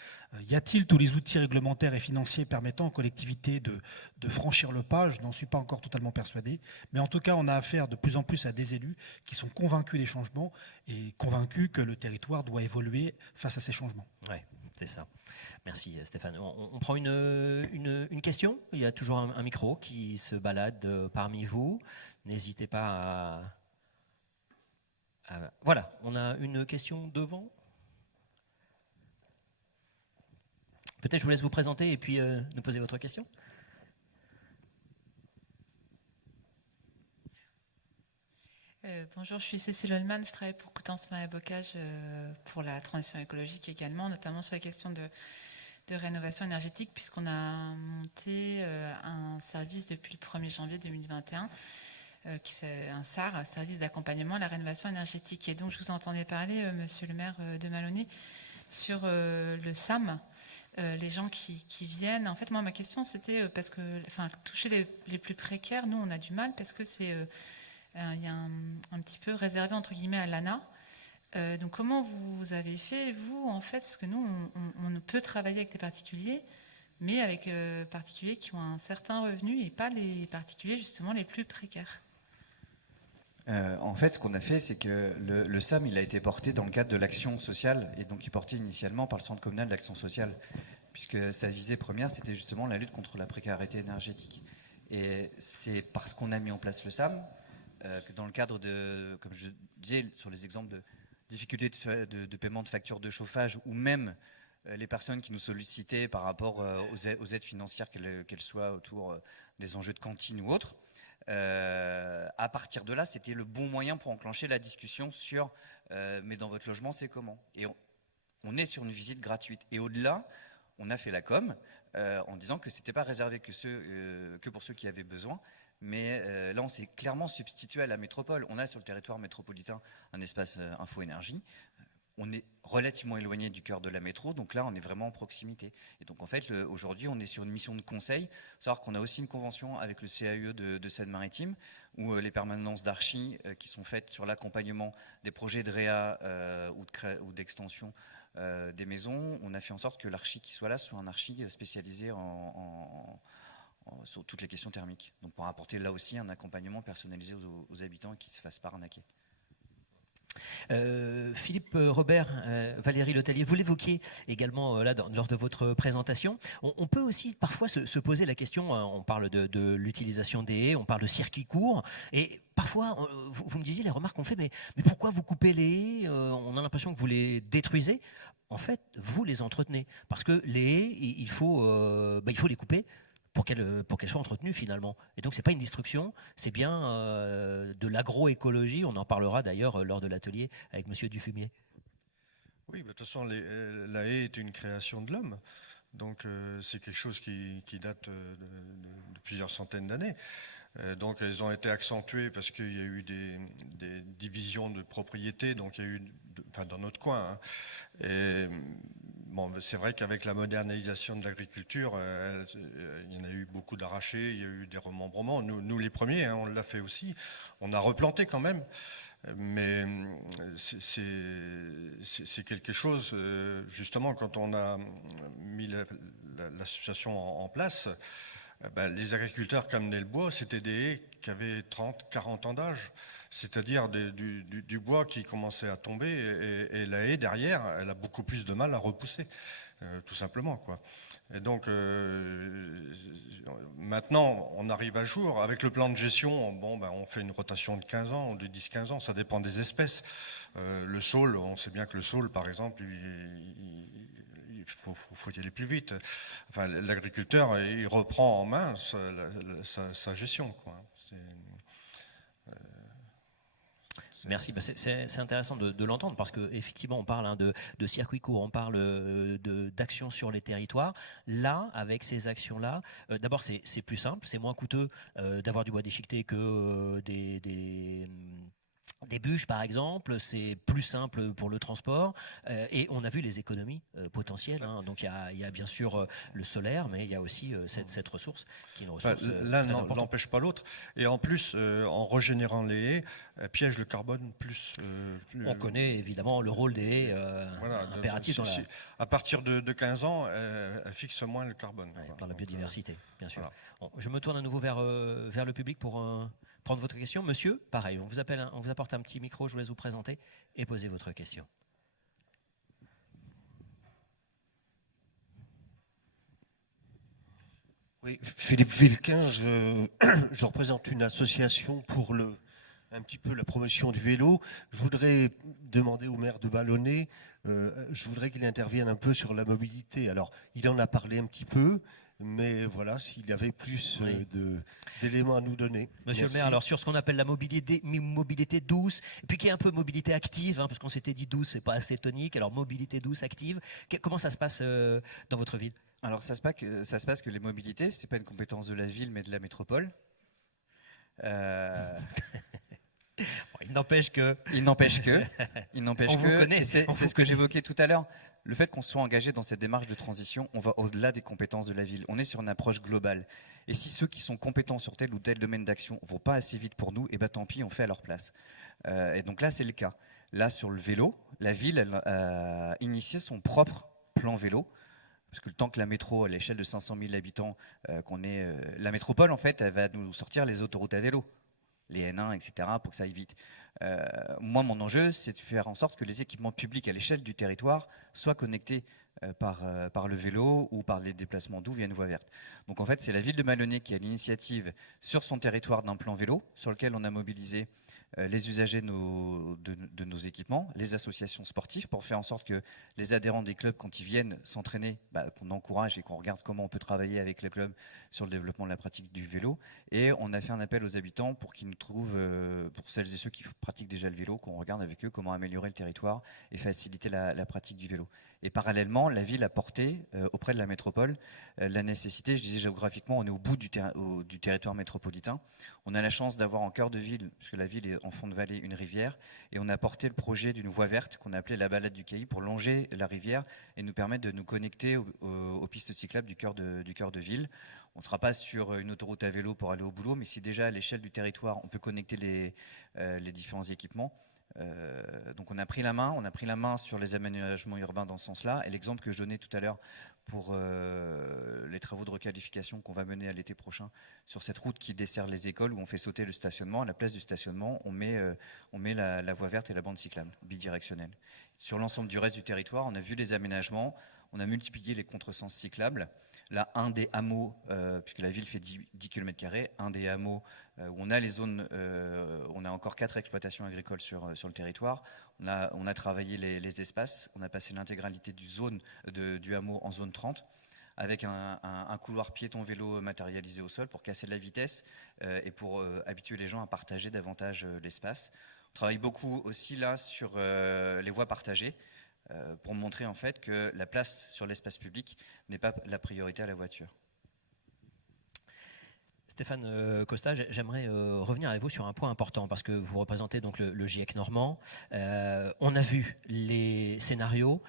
Y a-t-il tous les outils réglementaires et financiers permettant aux collectivités de franchir le pas? Je n'en suis pas encore totalement persuadé, mais en tout cas, on a affaire de plus en plus à des élus qui sont convaincus des changements et convaincus que le territoire doit évoluer face à ces changements. Oui, c'est ça. Merci Stéphane. On prend une question. Il y a toujours un micro qui se balade parmi vous. N'hésitez pas à... Voilà, on a une question devant. Peut-être je vous laisse vous présenter et puis nous poser votre question. Bonjour, je suis Cécile Holman, je travaille pour Coutances Marais Bocage pour la transition écologique également, notamment sur la question de rénovation énergétique, puisqu'on a monté un service depuis le 1er janvier 2021, qui c'est un SAR, service d'accompagnement à la rénovation énergétique. Et donc je vous entendais parler, monsieur le maire de Maloney, sur le SAM. Les gens qui viennent. En fait, moi, ma question, c'était parce que, toucher les plus précaires, nous, on a du mal parce que c'est... il y a un petit peu réservé entre guillemets à l'ANA. Donc comment vous avez fait, vous, en fait, parce que nous, on peut travailler avec des particuliers, mais avec particuliers qui ont un certain revenu et pas les particuliers, justement, les plus précaires. En fait, ce qu'on a fait, c'est que le SAM, il a été porté dans le cadre de l'action sociale, et donc il est porté initialement par le Centre communal d'action sociale, puisque sa visée première, c'était justement la lutte contre la précarité énergétique. Et c'est parce qu'on a mis en place le SAM que dans le cadre de, comme je disais, sur les exemples de difficultés de paiement de factures de chauffage, ou même les personnes qui nous sollicitaient par rapport aux aides financières, qu'elles soient autour des enjeux de cantine ou autres, à partir de là, c'était le bon moyen pour enclencher la discussion sur mais dans votre logement, c'est comment? Et on est sur une visite gratuite. Et au-delà, on a fait la com en disant que c'était pas réservé que pour ceux qui avaient besoin. Mais là, on s'est clairement substitué à la métropole. On a sur le territoire métropolitain un espace info-énergie. On est relativement éloigné du cœur de la métro, donc là, on est vraiment en proximité. Et donc, en fait, aujourd'hui, on est sur une mission de conseil. Il faut savoir qu'on a aussi une convention avec le CAE de Seine-Maritime, où les permanences d'archi qui sont faites sur l'accompagnement des projets de réa ou d'extension des maisons, on a fait en sorte que l'archi qui soit là soit un archi spécialisé sur toutes les questions thermiques. Donc pour apporter là aussi un accompagnement personnalisé aux habitants et qu'ils ne se fassent pas arnaquer. Philippe Robert, Valérie Letellier, vous l'évoquiez également là lors de votre présentation. On peut aussi parfois se poser la question, on parle de l'utilisation des haies, on parle de circuits courts, et parfois vous me disiez les remarques qu'on fait, mais pourquoi vous coupez les haies? On a l'impression que vous les détruisez. En fait, vous les entretenez, parce que les haies, il faut les couper pour qu'elles soient entretenues finalement. Et donc, ce n'est pas une destruction, c'est bien de l'agroécologie. On en parlera d'ailleurs lors de l'atelier avec Monsieur Dufumier. Oui, de toute façon, la haie est une création de l'homme. Donc, c'est quelque chose qui date de plusieurs centaines d'années. Donc, elles ont été accentuées parce qu'il y a eu des divisions de propriétés. Donc, il y a eu, dans notre coin. Et, bon, c'est vrai qu'avec la modernisation de l'agriculture, il y en a eu beaucoup d'arrachés, il y a eu des remembrements. Nous les premiers, on l'a fait aussi. On a replanté quand même. Mais c'est quelque chose, justement, quand on a mis l'association en place, les agriculteurs qui amenaient le bois, c'était des haies qui avaient 30, 40 ans d'âge, c'est-à-dire du bois qui commençait à tomber, et la haie derrière, elle a beaucoup plus de mal à repousser, tout simplement, quoi. Et donc, maintenant, on arrive à jour. Avec le plan de gestion, on fait une rotation de 15 ans, de 10-15 ans, ça dépend des espèces. Le saule, on sait bien que le saule, par exemple, il faut y aller plus vite. Enfin, l'agriculteur, il reprend en main sa gestion, quoi. Merci, c'est intéressant de l'entendre parce qu'effectivement on parle de circuits courts, on parle d'actions sur les territoires. Là, avec ces actions-là, d'abord c'est plus simple, c'est moins coûteux d'avoir du bois déchiqueté que des bûches par exemple, c'est plus simple pour le transport et on a vu les économies potentielles, hein. Donc il y a bien sûr le solaire, mais il y a aussi cette ressource qui est une ressource l'un très importante. n'empêche pas l'autre, et en plus en régénérant les haies, piège le carbone plus. On connaît évidemment le rôle des haies impératif à partir de 15 ans, elle fixe moins le carbone, dans la biodiversité, bien sûr. Voilà. Bon, je me tourne à nouveau vers le public pour prendre votre question. Monsieur, pareil, on vous apporte un petit micro, je vous laisse vous présenter et poser votre question. Oui, Philippe Vilquin, je représente une association pour un petit peu la promotion du vélo. Je voudrais demander au maire de Ballonnet, je voudrais qu'il intervienne un peu sur la mobilité. Alors, il en a parlé un petit peu, mais voilà, s'il y avait plus d'éléments à nous donner. Monsieur le maire, alors sur ce qu'on appelle la mobilité douce, et puis qui est un peu mobilité active, hein, parce qu'on s'était dit douce, c'est pas assez tonique, alors mobilité douce, active, comment ça se passe dans votre ville? Alors ça se passe que les mobilités, c'est pas une compétence de la ville, mais de la métropole. Il n'empêche que... On vous connaît. C'est ce que j'évoquais tout à l'heure. Le fait qu'on soit engagé dans cette démarche de transition, on va au-delà des compétences de la ville. On est sur une approche globale. Et si ceux qui sont compétents sur tel ou tel domaine d'action ne vont pas assez vite pour nous, tant pis, on fait à leur place. Et donc là, c'est le cas. Là, sur le vélo, la ville elle, a initié son propre plan vélo. Parce que le temps que la métro, à l'échelle de 500 000 habitants, la métropole, en fait, elle va nous sortir les autoroutes à vélo, les N1, etc., pour que ça aille vite. Moi, mon enjeu, c'est de faire en sorte que les équipements publics à l'échelle du territoire soient connectés par le vélo ou par les déplacements doux via une voie verte. Donc en fait, c'est la ville de Ballonnet qui a l'initiative sur son territoire d'un plan vélo, sur lequel on a mobilisé les usagers de nos équipements, les associations sportives, pour faire en sorte que les adhérents des clubs, quand ils viennent s'entraîner, qu'on encourage et qu'on regarde comment on peut travailler avec le club sur le développement de la pratique du vélo. Et on a fait un appel aux habitants pour qu'ils nous trouvent, pour celles et ceux qui pratiquent déjà le vélo, qu'on regarde avec eux comment améliorer le territoire et faciliter la pratique du vélo. Et parallèlement, la ville a porté auprès de la métropole la nécessité, je disais géographiquement, on est au bout du territoire métropolitain. On a la chance d'avoir en cœur de ville, puisque la ville est en fond de vallée, une rivière, et on a porté le projet d'une voie verte qu'on a appelée la balade du Cailly pour longer la rivière et nous permettre de nous connecter aux pistes cyclables du cœur de ville. On ne sera pas sur une autoroute à vélo pour aller au boulot, mais si déjà à l'échelle du territoire on peut connecter les différents équipements, Donc on a pris la main sur les aménagements urbains dans ce sens-là. Et l'exemple que je donnais tout à l'heure pour les travaux de requalification qu'on va mener à l'été prochain sur cette route qui dessert les écoles où on fait sauter le stationnement, à la place du stationnement, on met la voie verte et la bande cyclable bidirectionnelle. Sur l'ensemble du reste du territoire, on a vu les aménagements, on a multiplié les contresens cyclables. Là, un des hameaux, puisque la ville fait 10 km², un des hameaux où on a les zones, on a encore 4 exploitations agricoles sur le territoire. On a travaillé les espaces, on a passé l'intégralité du hameau en zone 30, avec un couloir piéton-vélo matérialisé au sol pour casser la vitesse et pour habituer les gens à partager davantage l'espace. On travaille beaucoup aussi là sur les voies partagées, pour montrer en fait que la place sur l'espace public n'est pas la priorité à la voiture. Stéphane Costa, j'aimerais revenir avec vous sur un point important parce que vous représentez donc le GIEC normand. On a vu les scénarios.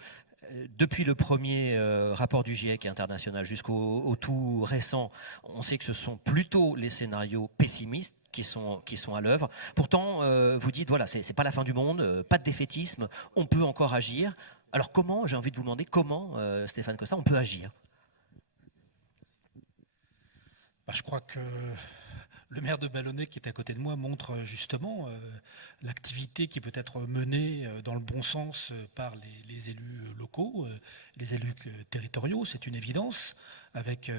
Depuis le premier rapport du GIEC international jusqu'au tout récent, on sait que ce sont plutôt les scénarios pessimistes qui sont à l'œuvre. Pourtant, vous dites, voilà, c'est pas la fin du monde, pas de défaitisme, on peut encore agir. Alors comment, j'ai envie de vous demander, comment, Stéphane Costa, on peut agir? Je crois que le maire de Ballonnet qui est à côté de moi montre justement l'activité qui peut être menée dans le bon sens par les élus locaux, les élus territoriaux, c'est une évidence, avec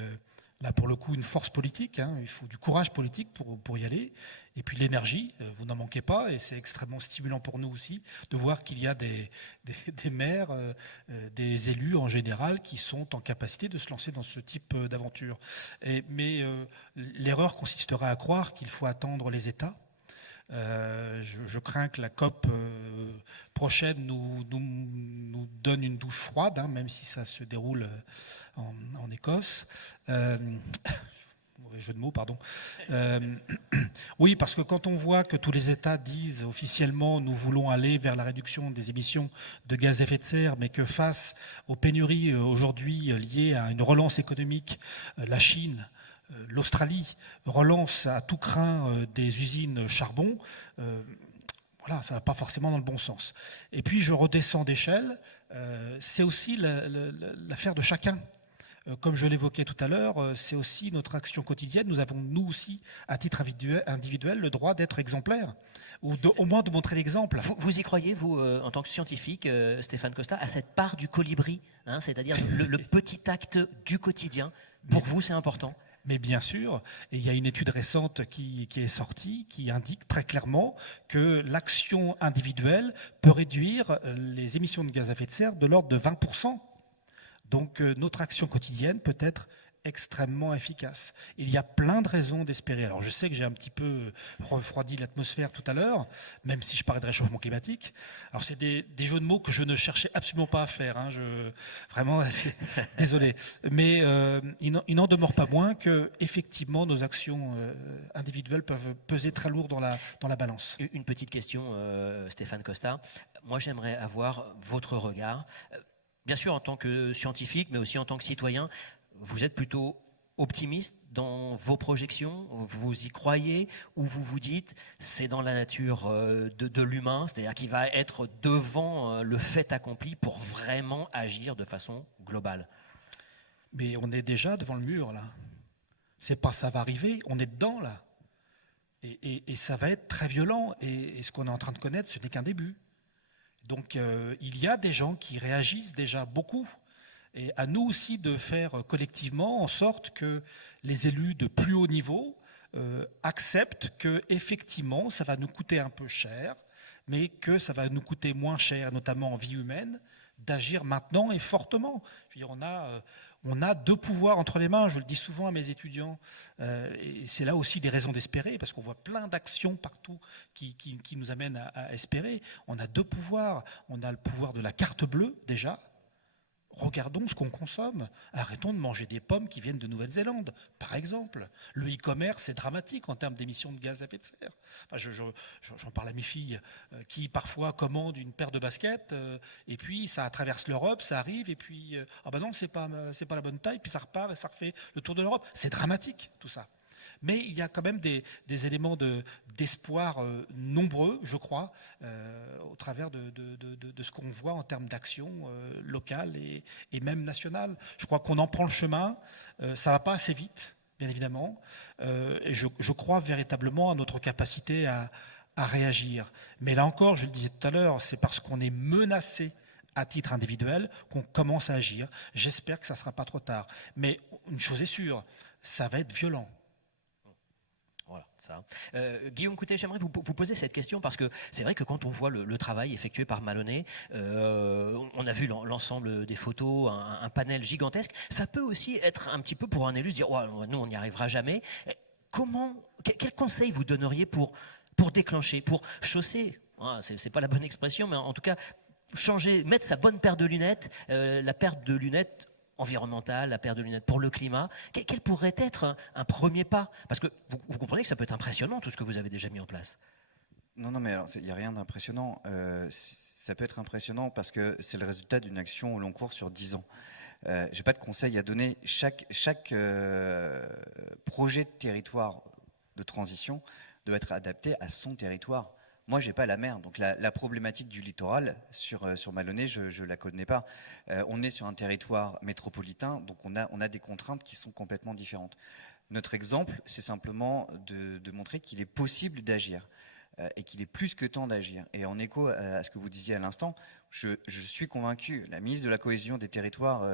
là pour le coup une force politique, hein, il faut du courage politique pour y aller, et puis l'énergie, vous n'en manquez pas, et c'est extrêmement stimulant pour nous aussi de voir qu'il y a des maires, des élus en général qui sont en capacité de se lancer dans ce type d'aventure. Mais l'erreur consisterait à croire qu'il faut attendre les États. Je crains que la COP prochaine nous donne une douche froide, hein, même si ça se déroule en Écosse. Mauvais jeu de mots, pardon. Oui, parce que quand on voit que tous les États disent officiellement nous voulons aller vers la réduction des émissions de gaz à effet de serre, mais que face aux pénuries aujourd'hui liées à une relance économique, la Chine, l'Australie relance à tout crin des usines charbon, voilà, ça ne va pas forcément dans le bon sens. Et puis je redescends d'échelle, c'est aussi l'affaire de chacun. Comme je l'évoquais tout à l'heure, c'est aussi notre action quotidienne. Nous avons, nous aussi, à titre individuel, le droit d'être exemplaires, ou au moins de montrer l'exemple. Vous y croyez, vous, en tant que scientifique, Stéphane Costa, à cette part du colibri, hein, c'est-à-dire le petit acte du quotidien? Pour vous, c'est important? Mais bien sûr, et il y a une étude récente qui est sortie, qui indique très clairement que l'action individuelle peut réduire les émissions de gaz à effet de serre de l'ordre de 20%. Donc notre action quotidienne peut être extrêmement efficace. Il y a plein de raisons d'espérer. Alors je sais que j'ai un petit peu refroidi l'atmosphère tout à l'heure, même si je parlais de réchauffement climatique. Alors c'est des jeux de mots que je ne cherchais absolument pas à faire. Hein. Vraiment, désolé. Mais il n'en demeure pas moins que effectivement nos actions individuelles peuvent peser très lourd dans la balance. Une petite question, Stéphane Costa. Moi, j'aimerais avoir votre regard. Bien sûr, en tant que scientifique, mais aussi en tant que citoyen, vous êtes plutôt optimiste dans vos projections? Vous y croyez? Ou vous vous dites, c'est dans la nature de l'humain, c'est-à-dire qu'il va être devant le fait accompli pour vraiment agir de façon globale? Mais on est déjà devant le mur, là. C'est pas ça va arriver, on est dedans, là. Et ça va être très violent. Et ce qu'on est en train de connaître, ce n'est qu'un début. Donc il y a des gens qui réagissent déjà beaucoup. Et à nous aussi de faire collectivement en sorte que les élus de plus haut niveau acceptent que effectivement ça va nous coûter un peu cher, mais que ça va nous coûter moins cher, notamment en vie humaine, d'agir maintenant et fortement. Je veux dire, on a deux pouvoirs entre les mains, je le dis souvent à mes étudiants, et c'est là aussi des raisons d'espérer, parce qu'on voit plein d'actions partout qui nous amènent à espérer. On a deux pouvoirs, on a le pouvoir de la carte bleue déjà. Regardons ce qu'on consomme. Arrêtons de manger des pommes qui viennent de Nouvelle-Zélande, par exemple. Le e-commerce, c'est dramatique en termes d'émissions de gaz à effet de serre. Enfin, j'en parle à mes filles qui parfois commandent une paire de baskets et puis ça traverse l'Europe, ça arrive et puis ah ben non, c'est pas la bonne taille, puis ça repart et ça refait le tour de l'Europe. C'est dramatique tout ça. Mais il y a quand même des éléments d'espoir nombreux, je crois, au travers de ce qu'on voit en termes d'action locale et même nationale. Je crois qu'on en prend le chemin, ça ne va pas assez vite, bien évidemment, et je crois véritablement à notre capacité à réagir. Mais là encore, je le disais tout à l'heure, c'est parce qu'on est menacé à titre individuel qu'on commence à agir. J'espère que ça ne sera pas trop tard. Mais une chose est sûre, ça va être violent. Voilà, ça. Guillaume Coutet, j'aimerais vous poser cette question parce que c'est vrai que quand on voit le travail effectué par Malonnet, on a vu l'ensemble des photos, un panel gigantesque. Ça peut aussi être un petit peu pour un élu se dire ouais, nous on n'y arrivera jamais. Quel conseil vous donneriez pour déclencher, pour chausser, c'est pas la bonne expression, mais en tout cas changer, mettre sa bonne paire de lunettes, la paire de lunettes environnementale, la paire de lunettes pour le climat, quel pourrait être un premier pas? Parce que vous comprenez que ça peut être impressionnant tout ce que vous avez déjà mis en place. Non, mais alors, il n'y a rien d'impressionnant. Ça peut être impressionnant parce que c'est le résultat d'une action au long cours sur 10 ans. J'ai pas de conseils à donner. Chaque projet de territoire de transition doit être adapté à son territoire. Moi, j'ai pas la mer, donc la problématique du littoral sur Malonnet, je la connais pas. On est sur un territoire métropolitain, donc on a des contraintes qui sont complètement différentes. Notre exemple, c'est simplement de montrer qu'il est possible d'agir et qu'il est plus que temps d'agir. Et en écho à ce que vous disiez à l'instant, je suis convaincu, la ministre de la Cohésion des Territoires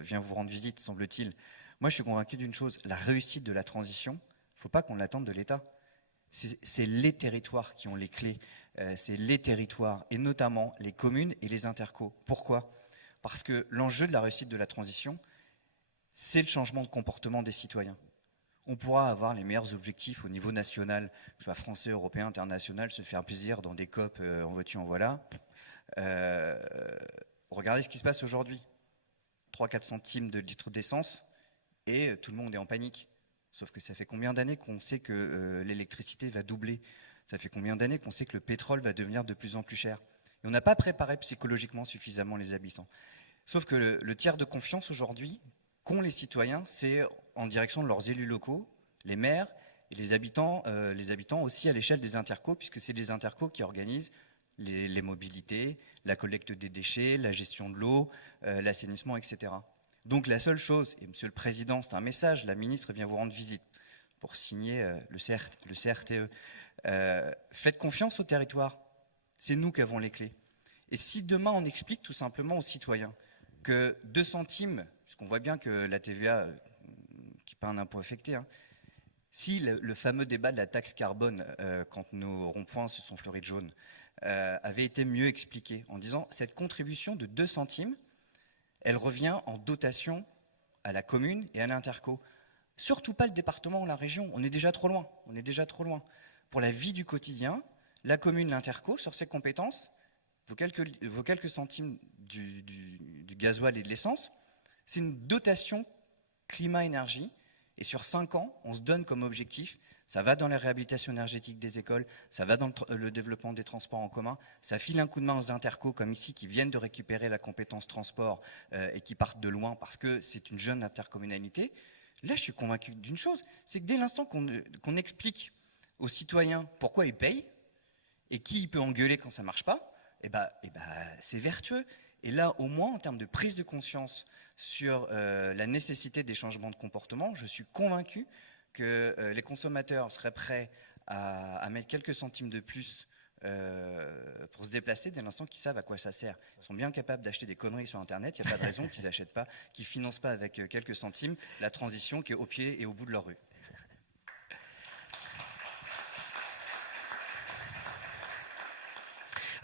vient vous rendre visite, semble-t-il. Moi, je suis convaincu d'une chose, la réussite de la transition, il ne faut pas qu'on l'attende de l'État. C'est les territoires qui ont les clés, c'est les territoires, et notamment les communes et les intercos. Pourquoi? Parce que l'enjeu de la réussite de la transition, c'est le changement de comportement des citoyens. On pourra avoir les meilleurs objectifs au niveau national, que ce soit français, européen, international, se faire plaisir dans des COP en voiture, en voilà. Regardez ce qui se passe aujourd'hui. 3-4 centimes de litre d'essence, et tout le monde est en panique. Sauf que ça fait combien d'années qu'on sait que l'électricité va doubler? Ça fait combien d'années qu'on sait que le pétrole va devenir de plus en plus cher? Et on n'a pas préparé psychologiquement suffisamment les habitants. Sauf que le tiers de confiance aujourd'hui qu'ont les citoyens, c'est en direction de leurs élus locaux, les maires et les habitants aussi à l'échelle des intercos, puisque c'est des intercos qui organisent les mobilités, la collecte des déchets, la gestion de l'eau, l'assainissement, etc. Donc la seule chose, et Monsieur le Président, c'est un message, la ministre vient vous rendre visite pour signer le CRTE. Faites confiance au territoire, c'est nous qui avons les clés. Et si demain on explique tout simplement aux citoyens que 2 centimes, puisqu'on voit bien que la TVA, qui n'est pas un impôt affecté, si le fameux débat de la taxe carbone, quand nos ronds-points se sont fleuris de jaune, avait été mieux expliqué en disant cette contribution de 2 centimes, elle revient en dotation à la commune et à l'interco. Surtout pas le département ou la région, on est déjà trop loin. Pour la vie du quotidien, la commune, l'interco, sur ses compétences, vos quelques centimes du gasoil et de l'essence, c'est une dotation climat-énergie. Et sur 5 ans, on se donne comme objectif, ça va dans la réhabilitation énergétique des écoles, ça va dans le développement des transports en commun, ça file un coup de main aux intercos comme ici qui viennent de récupérer la compétence transport et qui partent de loin parce que c'est une jeune intercommunalité. Là, je suis convaincu d'une chose, c'est que dès l'instant qu'on explique aux citoyens pourquoi ils payent et qui il peut engueuler quand ça ne marche pas, c'est vertueux. Et là, au moins, en termes de prise de conscience sur la nécessité des changements de comportement, je suis convaincu que les consommateurs seraient prêts à mettre quelques centimes de plus pour se déplacer dès l'instant qu'ils savent à quoi ça sert. Ils sont bien capables d'acheter des conneries sur Internet, il n'y a pas de raison qu'ils n'achètent pas, qu'ils ne financent pas avec quelques centimes la transition qui est au pied et au bout de leur rue.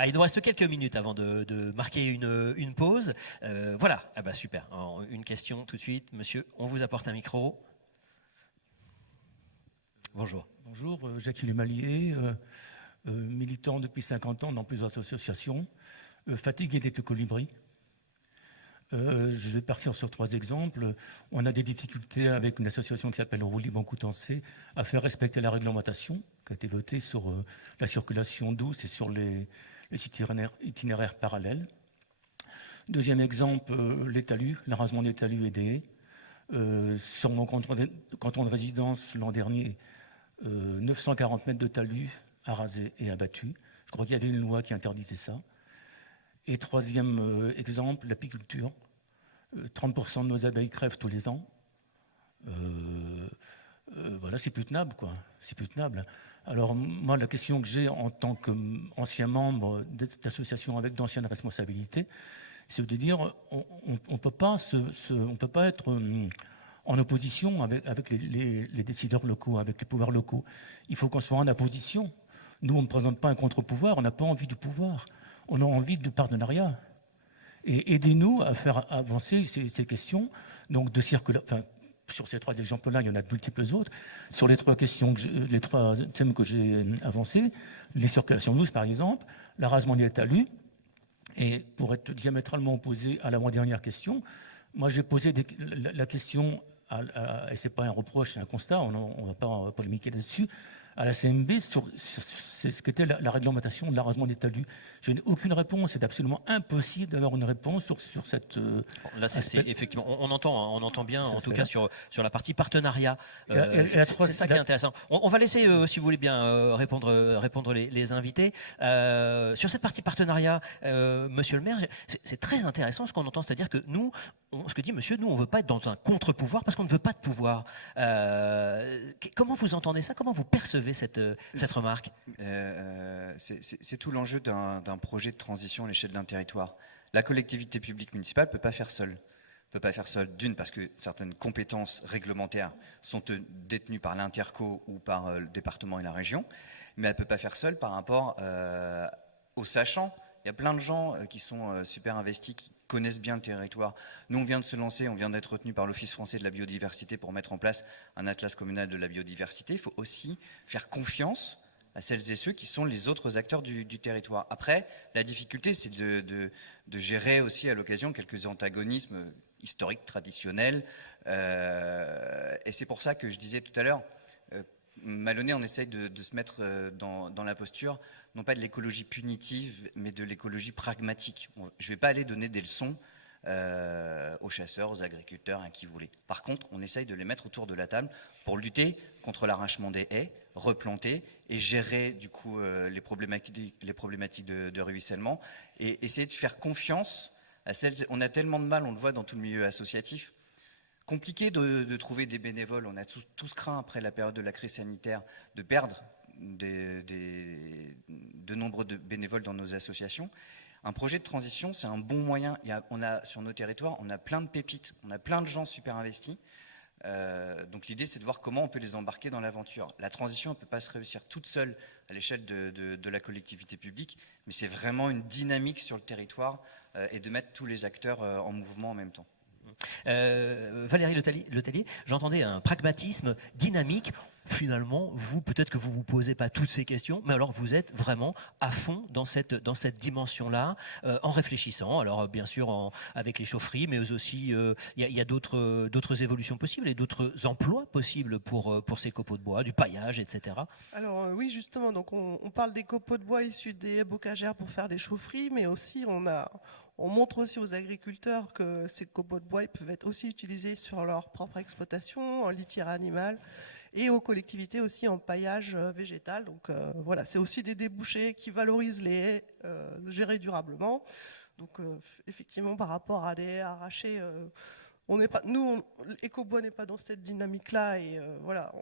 Ah, il nous reste quelques minutes avant de marquer une pause. Voilà, super. Alors, une question tout de suite. Monsieur, on vous apporte un micro. Bonjour. Bonjour, Jacques Lemalier, militant depuis 50 ans dans plusieurs associations, fatigué d'être colibri. Je vais partir sur 3 exemples. On a des difficultés avec une association qui s'appelle Roulis-Bancoutencé à faire respecter la réglementation qui a été votée sur la circulation douce et sur les itinéraires parallèles. Deuxième exemple, les talus, l'arasement des talus et des haies. Sur mon canton de résidence l'an dernier, 940 mètres de talus arasés et abattus. Je crois qu'il y avait une loi qui interdisait ça. Et troisième exemple, l'apiculture. 30% de nos abeilles crèvent tous les ans. Voilà, c'est plus tenable, quoi. C'est plus tenable. Alors, moi, la question que j'ai en tant qu'ancien membre d'association avec d'anciennes responsabilités, c'est de dire on peut pas être en opposition avec les décideurs locaux, avec les pouvoirs locaux. Il faut qu'on soit en opposition. Nous, on ne présente pas un contre-pouvoir, on n'a pas envie du pouvoir. On a envie de partenariat. Et aidez-nous à faire avancer ces questions. Donc, sur ces 3 exemples-là, il y en a de multiples autres. Sur les 3 thèmes que j'ai avancés, les circulations douces, par exemple, l'arasement des talus. Et pour être diamétralement opposé à l'avant-dernière question, moi, j'ai posé la question, et ce n'est pas un reproche, c'est un constat, on ne va pas polémiquer là-dessus, à la CMB sur ce qu'était la réglementation de l'arasement des talus. Je n'ai aucune réponse. C'est absolument impossible d'avoir une réponse sur cette... Là, c'est effectivement, on entend bien, en tout cas, sur la partie partenariat. C'est ça qui est intéressant. On va laisser, si vous voulez bien, répondre les invités. Sur cette partie partenariat, monsieur le maire, c'est très intéressant ce qu'on entend, c'est-à-dire que nous, ce que dit monsieur, nous, on ne veut pas être dans un contre-pouvoir parce qu'on ne veut pas de pouvoir. Comment vous entendez ça? Comment vous percevez cette remarque? C'est tout l'enjeu d'un projet de transition à l'échelle d'un territoire. La collectivité publique municipale ne peut pas faire seule. Peut pas faire seule, d'une, parce que certaines compétences réglementaires sont détenues par l'interco ou par le département et la région, mais elle ne peut pas faire seule par rapport aux sachants. Il y a plein de gens qui sont super investis, qui connaissent bien le territoire. Nous, on vient de se lancer, on vient d'être retenu par l'Office français de la biodiversité pour mettre en place un atlas communal de la biodiversité. Il faut aussi faire confiance à celles et ceux qui sont les autres acteurs du territoire. Après, la difficulté, c'est de gérer aussi à l'occasion quelques antagonismes historiques, traditionnels. Et c'est pour ça que je disais tout à l'heure, Malonné, on essaye de se mettre dans la posture, non pas de l'écologie punitive, mais de l'écologie pragmatique. Je ne vais pas aller donner des leçons aux chasseurs, aux agriculteurs, à qui vous voulez. Par contre, on essaye de les mettre autour de la table pour lutter contre l'arrachement des haies, replanter et gérer du coup les problématiques de ruissellement et essayer de faire confiance à celles. On a tellement de mal, on le voit dans tout le milieu associatif. Compliqué de trouver des bénévoles. On a tous craint, après la période de la crise sanitaire, de perdre de nombreux bénévoles dans nos associations. Un projet de transition, c'est un bon moyen. Sur nos territoires, on a plein de pépites, on a plein de gens super investis. Donc l'idée, c'est de voir comment on peut les embarquer dans l'aventure. La transition ne peut pas se réussir toute seule à l'échelle de la collectivité publique, mais c'est vraiment une dynamique sur le territoire et de mettre tous les acteurs en mouvement en même temps. Valérie Letellier, j'entendais un pragmatisme dynamique. Finalement, vous, peut-être que vous ne vous posez pas toutes ces questions, mais alors vous êtes vraiment à fond dans cette dimension-là, en réfléchissant. Alors bien sûr avec les chaufferies, mais aussi il y a d'autres évolutions possibles et d'autres emplois possibles pour ces copeaux de bois, du paillage, etc. Alors oui, justement, donc on parle des copeaux de bois issus des haies bocagères pour faire des chaufferies, mais aussi on montre aussi aux agriculteurs que ces copeaux de bois ils peuvent être aussi utilisés sur leur propre exploitation, en litière animale, et aux collectivités aussi en paillage végétal. Donc voilà, c'est aussi des débouchés qui valorisent les haies gérées durablement. Donc effectivement, par rapport à des haies arrachées, Ecobois n'est pas dans cette dynamique-là, et voilà.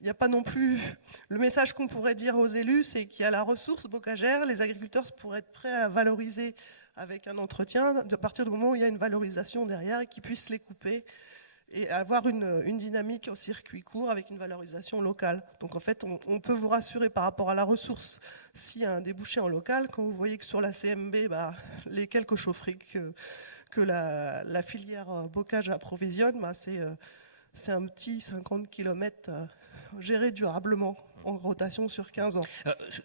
Il n'y a pas non plus... Le message qu'on pourrait dire aux élus, c'est qu'il y a la ressource bocagère, les agriculteurs pourraient être prêts à valoriser avec un entretien, à partir du moment où il y a une valorisation derrière, et qu'ils puissent les couper et avoir une dynamique au circuit court avec une valorisation locale. Donc en fait, on peut vous rassurer par rapport à la ressource s'il y a un débouché en local. Quand vous voyez que sur la CMB, les quelques chaufferies que la filière bocage approvisionne, c'est un petit 50 km géré durablement, en rotation sur 15 ans.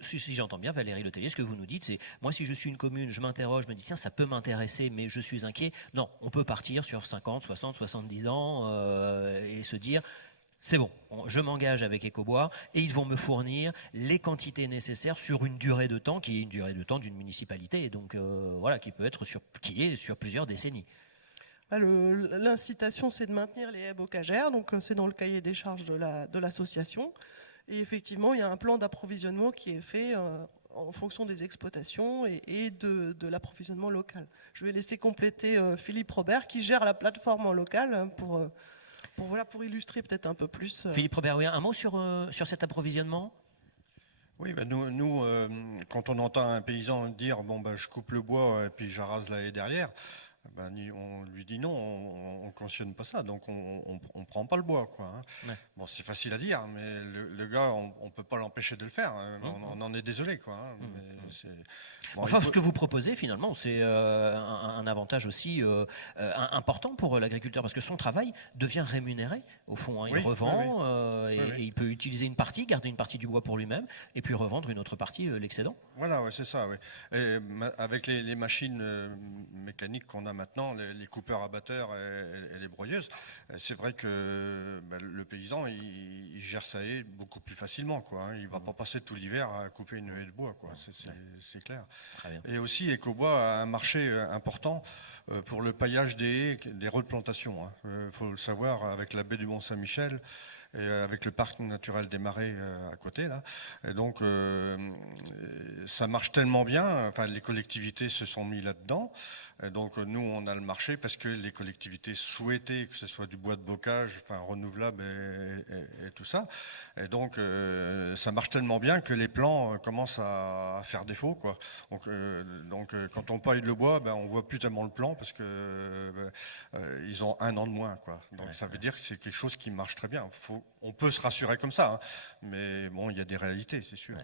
Si j'entends bien, Valérie Letellier, ce que vous nous dites, c'est moi, si je suis une commune, je m'interroge, je me dis tiens, ça peut m'intéresser, mais je suis inquiet. Non, on peut partir sur 50, 60, 70 ans et se dire c'est bon, je m'engage avec Ecobois et ils vont me fournir les quantités nécessaires sur une durée de temps qui est une durée de temps d'une municipalité, et donc voilà, qui est sur plusieurs décennies. L'incitation, c'est de maintenir les haies bocagères, donc c'est dans le cahier des charges de l'association. Et effectivement, il y a un plan d'approvisionnement qui est fait en fonction des exploitations et de l'approvisionnement local. Je vais laisser compléter Philippe Robert, qui gère la plateforme en local pour illustrer peut-être un peu plus. Philippe Robert, oui, un mot sur cet approvisionnement? Oui, ben nous quand on entend un paysan dire bon ben je coupe le bois et puis j'arrase la haie derrière, ben, on lui dit non, on ne cautionne pas ça, donc on ne prend pas le bois, quoi, hein. Ouais. Bon, c'est facile à dire, mais le gars, on ne peut pas l'empêcher de le faire, hein. On en est désolé, quoi, hein, mais bon, Enfin, ce que vous proposez, finalement, c'est un avantage aussi important pour l'agriculteur, parce que son travail devient rémunéré, au fond, hein. Il revend, et il peut utiliser une partie, garder une partie du bois pour lui-même, et puis revendre une autre partie, l'excédent. Voilà, ouais, c'est ça. Ouais. Et avec les machines mécaniques qu'on a maintenant, les coupeurs abatteurs et les broyeuses, c'est vrai que le paysan, il gère sa haie beaucoup plus facilement, quoi, hein. Il ne va pas passer tout l'hiver à couper une haie de bois, quoi. C'est clair. Très bien. Et aussi, Ecobois a un marché important pour le paillage des haies, des replantations, hein. Faut le savoir, avec la baie du Mont-Saint-Michel, et avec le parc naturel des Marais à côté, là. Et donc, ça marche tellement bien, enfin, les collectivités se sont mis là-dedans. Et donc, nous, on a le marché parce que les collectivités souhaitaient que ce soit du bois de bocage, enfin, renouvelable et tout ça. Et donc, ça marche tellement bien que les plants commencent à faire défaut, quoi. Donc, quand on paille le bois, ben, on voit plus tellement le plan parce que ils ont 1 an de moins, quoi. Donc, ça veut dire que c'est quelque chose qui marche très bien. On peut se rassurer comme ça, hein, mais bon, il y a des réalités, c'est sûr.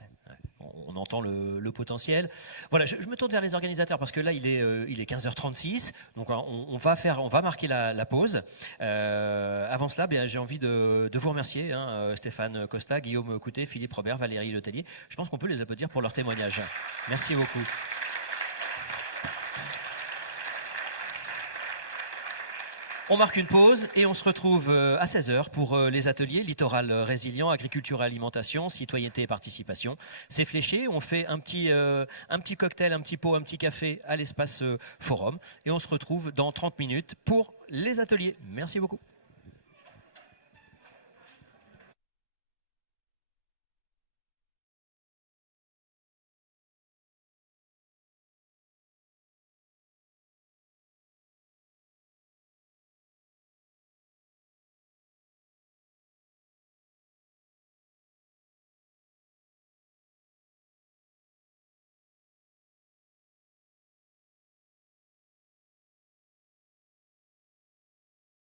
On entend le potentiel. Voilà, je me tourne vers les organisateurs parce que là, il est 15h36, donc on va marquer la pause. Avant cela, bien, j'ai envie de vous remercier, hein, Stéphane Costa, Guillaume Coutet, Philippe Robert, Valérie Letellier. Je pense qu'on peut les applaudir pour leur témoignage. Merci beaucoup. On marque une pause et on se retrouve à 16h pour les ateliers Littoral Résilient, Agriculture et Alimentation, Citoyenneté et Participation. C'est fléché, on fait un petit cocktail, un petit pot, un petit café à l'espace forum et on se retrouve dans 30 minutes pour les ateliers. Merci beaucoup.